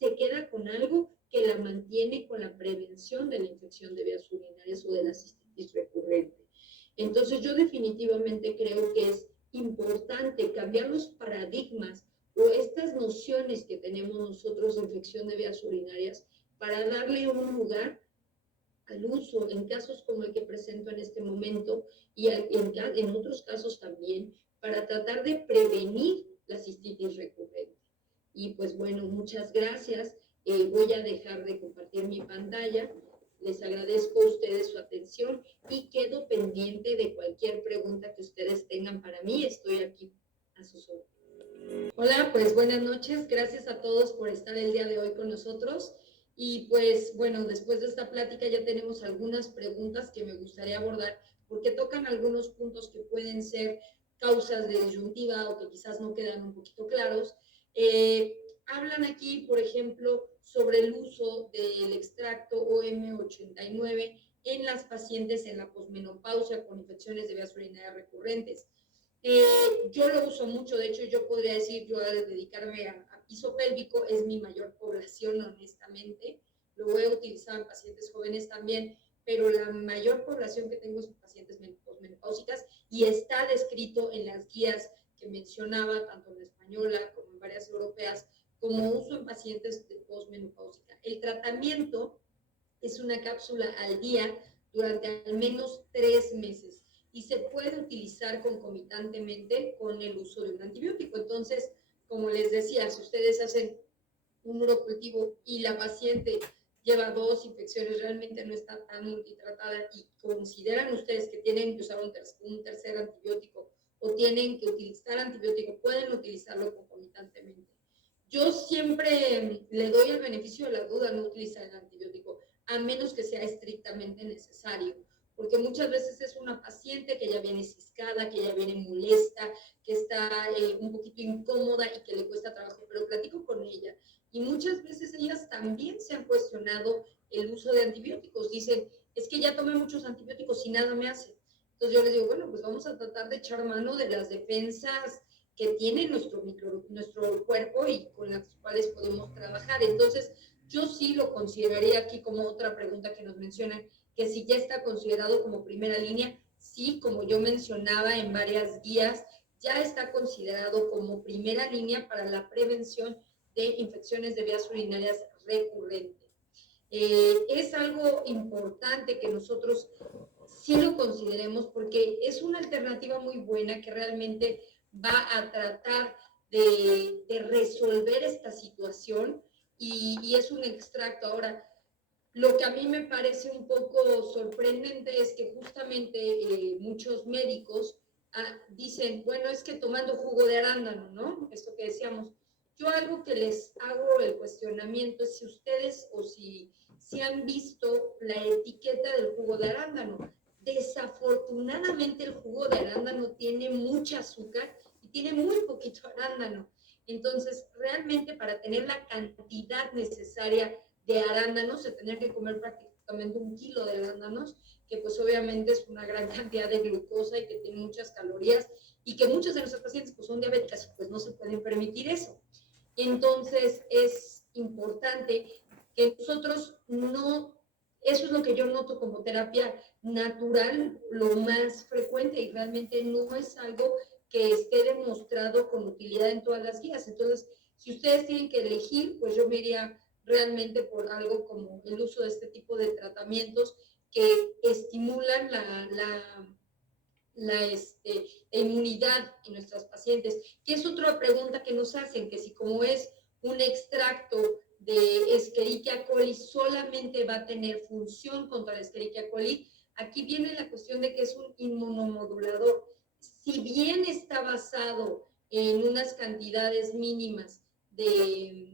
se queda con algo que la mantiene con la prevención de la infección de vías urinarias o de la cistitis recurrente. Entonces yo definitivamente creo que es importante cambiar los paradigmas o estas nociones que tenemos nosotros de infección de vías urinarias para darle un lugar al uso en casos como el que presento en este momento y en otros casos también para tratar de prevenir la cistitis recurrente. Y pues bueno, muchas gracias. Voy a dejar de compartir mi pantalla. Les agradezco a ustedes su atención y quedo pendiente de cualquier pregunta que ustedes tengan para mí. Estoy aquí a sus órdenes. Hola, pues buenas noches. Gracias a todos por estar el día de hoy con nosotros. Y pues bueno, después de esta plática ya tenemos algunas preguntas que me gustaría abordar porque tocan algunos puntos que pueden ser causas de disyuntiva o que quizás no quedan un poquito claros. Hablan aquí, por ejemplo, sobre el uso del extracto OM89 en las pacientes en la posmenopausia con infecciones de vías urinarias recurrentes. Yo lo uso mucho, de hecho yo podría decir, yo al dedicarme a piso pélvico es mi mayor población, honestamente. Lo voy a utilizar en pacientes jóvenes también, pero la mayor población que tengo son pacientes posmenopáusicas y está descrito en las guías que mencionaba, tanto en la española como en varias europeas, como uso en pacientes de posmenopáusica. El tratamiento es una cápsula al día durante al menos 3 meses y se puede utilizar concomitantemente con el uso de un antibiótico. Entonces, como les decía, si ustedes hacen un urocultivo y la paciente lleva 2 infecciones, realmente no está tan multitratada y consideran ustedes que tienen que usar un tercer antibiótico o tienen que utilizar antibiótico, pueden utilizarlo concomitantemente. Yo siempre le doy el beneficio de la duda no utilizar el antibiótico, a menos que sea estrictamente necesario, porque muchas veces es una paciente que ya viene ciscada, que ya viene molesta, que está un poquito incómoda y que le cuesta trabajo, pero platico con ella y muchas veces ellas también se han cuestionado el uso de antibióticos. Dicen, es que ya tomé muchos antibióticos y nada me hace. Entonces yo les digo, bueno, pues vamos a tratar de echar mano de las defensas que tiene nuestro cuerpo y con las cuales podemos trabajar. Entonces, yo sí lo consideraría aquí como otra pregunta que nos mencionan, que si ya está considerado como primera línea, sí, como yo mencionaba en varias guías, ya está considerado como primera línea para la prevención de infecciones de vías urinarias recurrentes. Es algo importante que nosotros sí lo consideremos porque es una alternativa muy buena que realmente va a tratar de resolver esta situación y es un extracto. Ahora, lo que a mí me parece un poco sorprendente es que justamente muchos médicos dicen, bueno, es que tomando jugo de arándano, ¿no? Esto que decíamos. Yo algo que les hago el cuestionamiento es si ustedes o si han visto la etiqueta del jugo de arándano. Desafortunadamente el jugo de arándano tiene mucha azúcar y tiene muy poquito arándano. Entonces, realmente para tener la cantidad necesaria de arándanos, se tendría que comer prácticamente 1 kilo de arándanos, que pues obviamente es una gran cantidad de glucosa y que tiene muchas calorías, y que muchas de nuestras pacientes pues son diabéticas y pues no se pueden permitir eso. Entonces, es importante que nosotros no, eso es lo que yo noto como terapia natural, lo más frecuente, y realmente no es algo que esté demostrado con utilidad en todas las guías. Entonces, si ustedes tienen que elegir, pues yo me iría realmente por algo como el uso de este tipo de tratamientos que estimulan la inmunidad en nuestras pacientes. Que es otra pregunta que nos hacen, que si como es un extracto de Escherichia coli solamente va a tener función contra la Escherichia coli. Aquí viene la cuestión de que es un inmunomodulador. Si bien está basado en unas cantidades mínimas de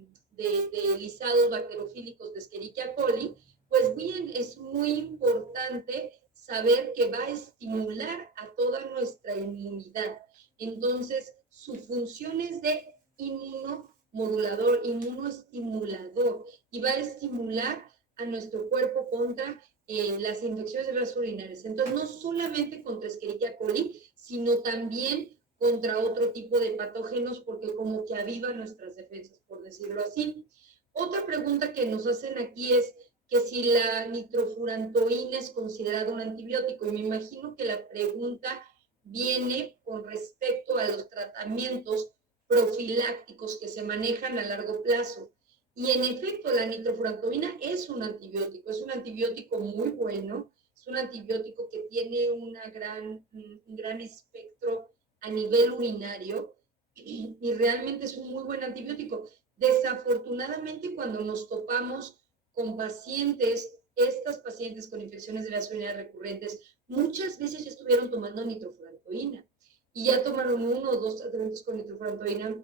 lisados bacterofílicos de Escherichia coli, pues bien, es muy importante saber que va a estimular a toda nuestra inmunidad. Entonces, su función es de inmunomodulador, inmunoestimulador, y va a estimular a nuestro cuerpo contra las infecciones de vías urinarias. Entonces, no solamente contra Escherichia coli, sino también contra otro tipo de patógenos, porque como que aviva nuestras defensas, por decirlo así. Otra pregunta que nos hacen aquí es que si la nitrofurantoína es considerada un antibiótico, y me imagino que la pregunta viene con respecto a los tratamientos profilácticos que se manejan a largo plazo. Y en efecto, la nitrofurantoína es un antibiótico muy bueno, es un antibiótico que tiene un gran espectro a nivel urinario, y realmente es un muy buen antibiótico. Desafortunadamente, cuando nos topamos con pacientes, estas pacientes con infecciones de vías urinarias recurrentes, muchas veces ya estuvieron tomando nitrofurantoína y ya tomaron 1 o 2 tratamientos con nitrofurantoína.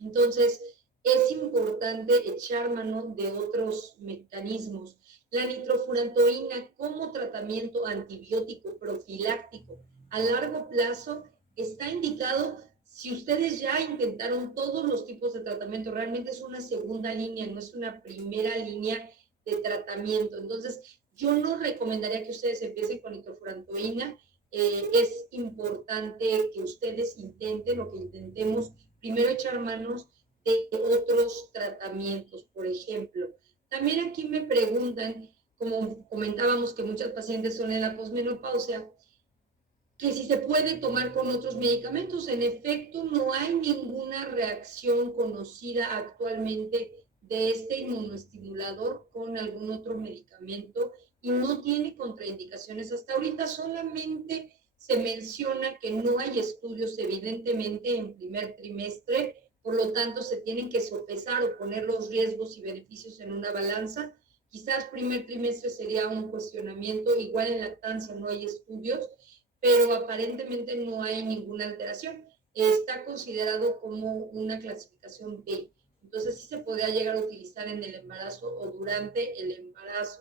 Entonces, es importante echar mano de otros mecanismos. La nitrofurantoína como tratamiento antibiótico profiláctico a largo plazo está indicado si ustedes ya intentaron todos los tipos de tratamiento. Realmente es una segunda línea, no es una primera línea de tratamiento. Entonces, yo no recomendaría que ustedes empiecen con nitrofurantoína. Es importante que ustedes intenten, o que intentemos primero echar manos de otros tratamientos, por ejemplo. También aquí me preguntan, como comentábamos que muchas pacientes son en la posmenopausia, que si se puede tomar con otros medicamentos. En efecto, no hay ninguna reacción conocida actualmente de este inmunoestimulador con algún otro medicamento, y no tiene contraindicaciones. Hasta ahorita solamente se menciona que no hay estudios evidentemente en primer trimestre, por lo tanto se tienen que sopesar o poner los riesgos y beneficios en una balanza. Quizás primer trimestre sería un cuestionamiento, igual en lactancia no hay estudios, pero aparentemente no hay ninguna alteración. Está considerado como una clasificación B. Entonces sí se podría llegar a utilizar en el embarazo o durante el embarazo.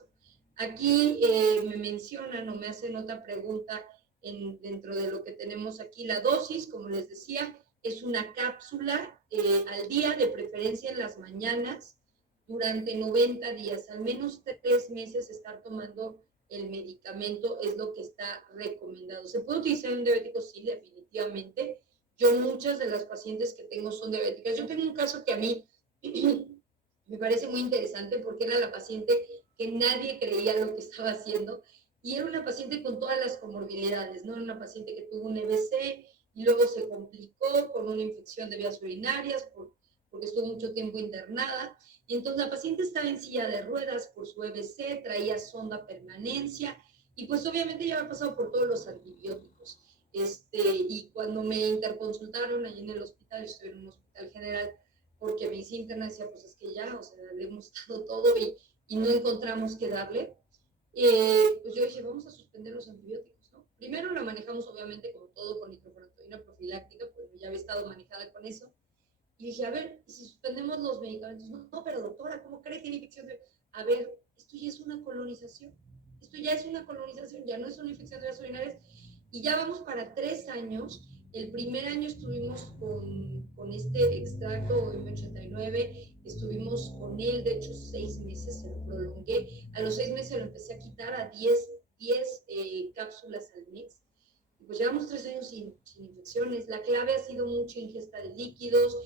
Aquí me mencionan o me hacen otra pregunta dentro de lo que tenemos aquí. La dosis, como les decía, es una cápsula al día, de preferencia en las mañanas, durante 90 días, al menos 3 meses estar tomando el medicamento es lo que está recomendado. ¿Se puede utilizar en diabéticos? Sí, definitivamente. Yo muchas de las pacientes que tengo son diabéticas. Yo tengo un caso que a mí me parece muy interesante, porque era la paciente que nadie creía lo que estaba haciendo, y era una paciente con todas las comorbilidades, ¿no? Era una paciente que tuvo un EBC y luego se complicó con una infección de vías urinarias porque estuvo mucho tiempo internada. Y entonces la paciente estaba en silla de ruedas por su EBC, traía sonda permanencia, y pues obviamente ya había pasado por todos los antibióticos. Y cuando me interconsultaron allí en el hospital, yo estoy en un hospital general, porque me hice interna, decía, pues es que ya, o sea, le hemos dado todo y no encontramos qué darle. Pues yo dije, vamos a suspender los antibióticos, ¿no? Primero la manejamos obviamente como todo con nitrofurantoína profiláctica, pues ya había estado manejada con eso. Y dije, a ver, ¿y si suspendemos los medicamentos? No, no, pero doctora, ¿cómo cree? Tiene infección de... A ver, esto ya es una colonización. Esto ya es una colonización, ya no es una infección de vías urinarias. Y ya vamos para 3 años El primer año estuvimos con este extracto M89, estuvimos con él, de hecho, 6 meses, se lo prolongué. A los 6 meses lo empecé a quitar a 10 cápsulas al mes. Pues llevamos 3 años sin infecciones. La clave ha sido mucha ingesta de líquidos,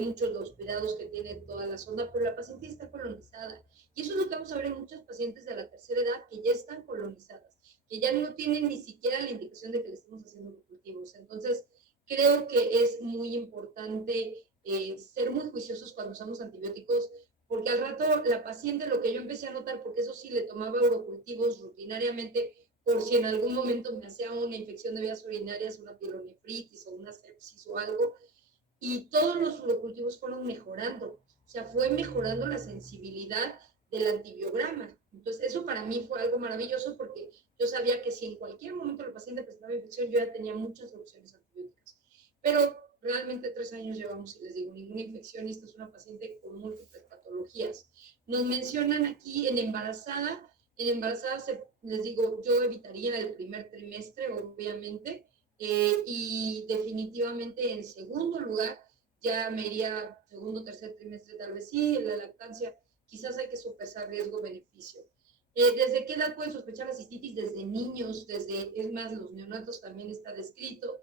muchos de los cuidados que tiene toda la sonda, pero la paciente está colonizada. Y eso es lo que vamos a ver en muchas pacientes de la tercera edad que ya están colonizadas, que ya no tienen ni siquiera la indicación de que le estamos haciendo los cultivos. Entonces, creo que es muy importante ser muy juiciosos cuando usamos antibióticos, porque al rato la paciente, lo que yo empecé a notar, porque eso sí le tomaba urocultivos rutinariamente, por si en algún momento me hacía una infección de vías urinarias, una pielonefritis o una sepsis o algo, y todos los urocultivos fueron mejorando, o sea, fue mejorando la sensibilidad del antibiograma. Entonces, eso para mí fue algo maravilloso porque yo sabía que si en cualquier momento el paciente presentaba infección, yo ya tenía muchas opciones antibióticas. Pero realmente 3 años llevamos, y les digo, ninguna infección, y esta es una paciente con múltiples patologías. Nos mencionan aquí en embarazada les digo, yo evitaría el primer trimestre, obviamente, y definitivamente en segundo lugar, ya me iría segundo, tercer trimestre, tal vez sí, en la lactancia, quizás hay que sopesar riesgo-beneficio. ¿Desde qué edad pueden sospechar la cistitis? Desde niños, es más, los neonatos también está descrito.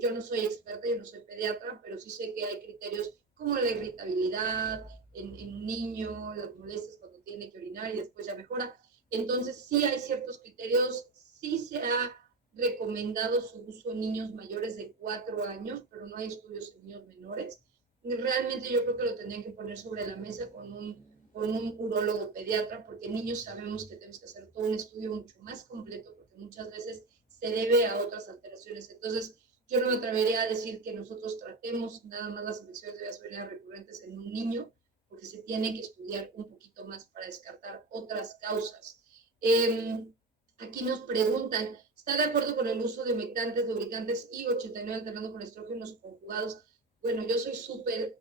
Yo no soy experta, yo no soy pediatra, pero sí sé que hay criterios como la irritabilidad en un niño, las molestias cuando tiene que orinar y después ya mejora. Entonces, sí hay ciertos criterios, sí se ha recomendado su uso en niños mayores de 4 años, pero no hay estudios en niños menores. Realmente yo creo que lo tendrían que poner sobre la mesa con un urólogo pediatra, porque en niños sabemos que tenemos que hacer todo un estudio mucho más completo, porque muchas veces se debe a otras alteraciones. Entonces, yo no me atrevería a decir que nosotros tratemos nada más las infecciones de vías urinarias recurrentes en un niño, porque se tiene que estudiar un poquito más para descartar otras causas. Aquí nos preguntan, ¿está de acuerdo con el uso de humectantes, lubricantes y 89 alternando con estrógenos conjugados? Bueno, yo soy súper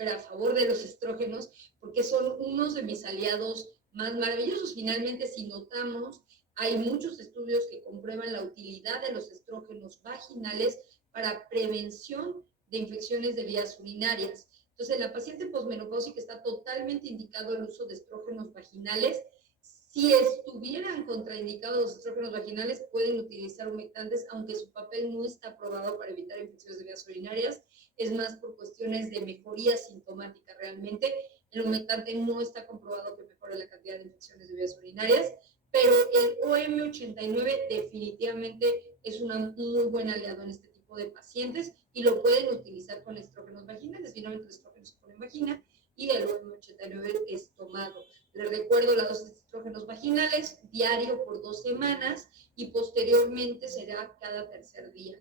a favor de los estrógenos porque son unos de mis aliados más maravillosos. Finalmente, si notamos, hay muchos estudios que comprueban la utilidad de los estrógenos vaginales para prevención de infecciones de vías urinarias. Entonces, en la paciente posmenopáusica está totalmente indicado el uso de estrógenos vaginales. Si estuvieran contraindicados los estrógenos vaginales, pueden utilizar humectantes, aunque su papel no está aprobado para evitar infecciones de vías urinarias. Es más por cuestiones de mejoría sintomática realmente. El humectante no está comprobado que mejore la cantidad de infecciones de vías urinarias, pero el OM89 definitivamente es un muy buen aliado en este tipo de pacientes y lo pueden utilizar con estrógenos vaginales. Finalmente, los estrógenos se ponen en vagina y el OM89 es tomado. Les recuerdo la dosis de estrógenos vaginales diario por 2 semanas y posteriormente será cada tercer día.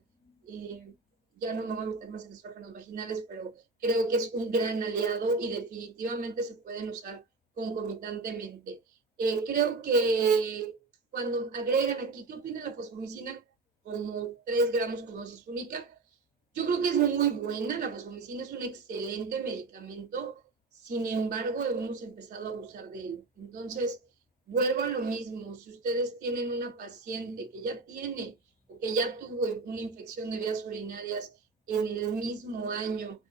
Ya no me voy a meter más en estrógenos vaginales, pero creo que es un gran aliado y definitivamente se pueden usar concomitantemente. Creo que cuando agregan aquí, ¿qué opina la fosfomicina? Como 3 gramos como dosis única. Yo creo que es muy buena, la fosfomicina es un excelente medicamento, sin embargo, hemos empezado a abusar de él. Entonces, vuelvo a lo mismo, si ustedes tienen una paciente que ya tiene o que ya tuvo una infección de vías urinarias en el mismo año,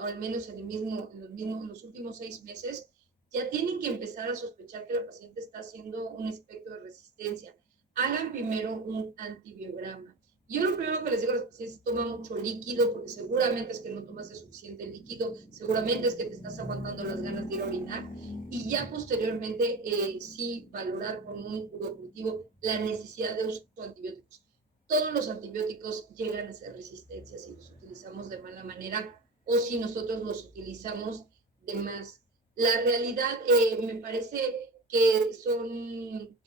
o al menos en los últimos 6 meses, ya tienen que empezar a sospechar que la paciente está haciendo un espectro de resistencia. Hagan primero un antibiograma. Yo lo primero que les digo a los pacientes es toma mucho líquido, porque seguramente es que no tomas el suficiente líquido, seguramente es que te estás aguantando las ganas de ir a orinar, y ya posteriormente sí valorar con un urocultivo la necesidad de uso de antibióticos. Todos los antibióticos llegan a ser resistencia si los utilizamos de mala manera o si nosotros los utilizamos de más. La realidad me parece que son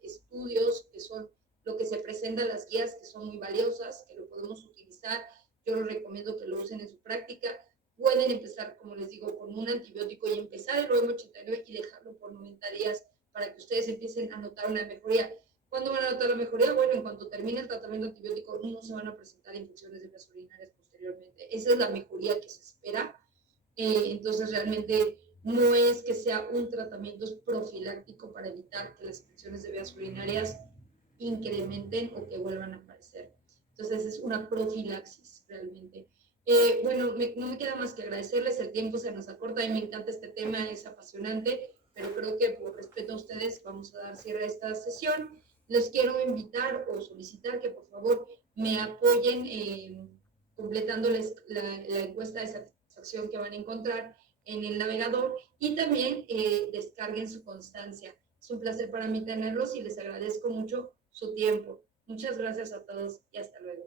estudios, que son lo que se presenta en las guías, que son muy valiosas, que lo podemos utilizar. Yo les recomiendo que lo usen en su práctica. Pueden empezar, como les digo, con un antibiótico y empezar el OM89 y dejarlo por 90 días para que ustedes empiecen a notar una mejoría. ¿Cuándo van a notar la mejoría? Bueno, en cuanto termine el tratamiento antibiótico, no se van a presentar infecciones de vías urinarias posteriormente. Esa es la mejoría que se espera. Entonces, realmente no es que sea un tratamiento profiláctico para evitar que las infecciones de vías urinarias incrementen o que vuelvan a aparecer. Entonces es una profilaxis realmente. Bueno, no me queda más que agradecerles, el tiempo se nos acorta y me encanta este tema, es apasionante, pero creo que por respeto a ustedes vamos a dar cierre a esta sesión. Les quiero invitar o solicitar que por favor me apoyen completándoles la encuesta de satisfacción que van a encontrar en el navegador y también descarguen su constancia. Es un placer para mí tenerlos y les agradezco mucho su tiempo. Muchas gracias a todos y hasta luego.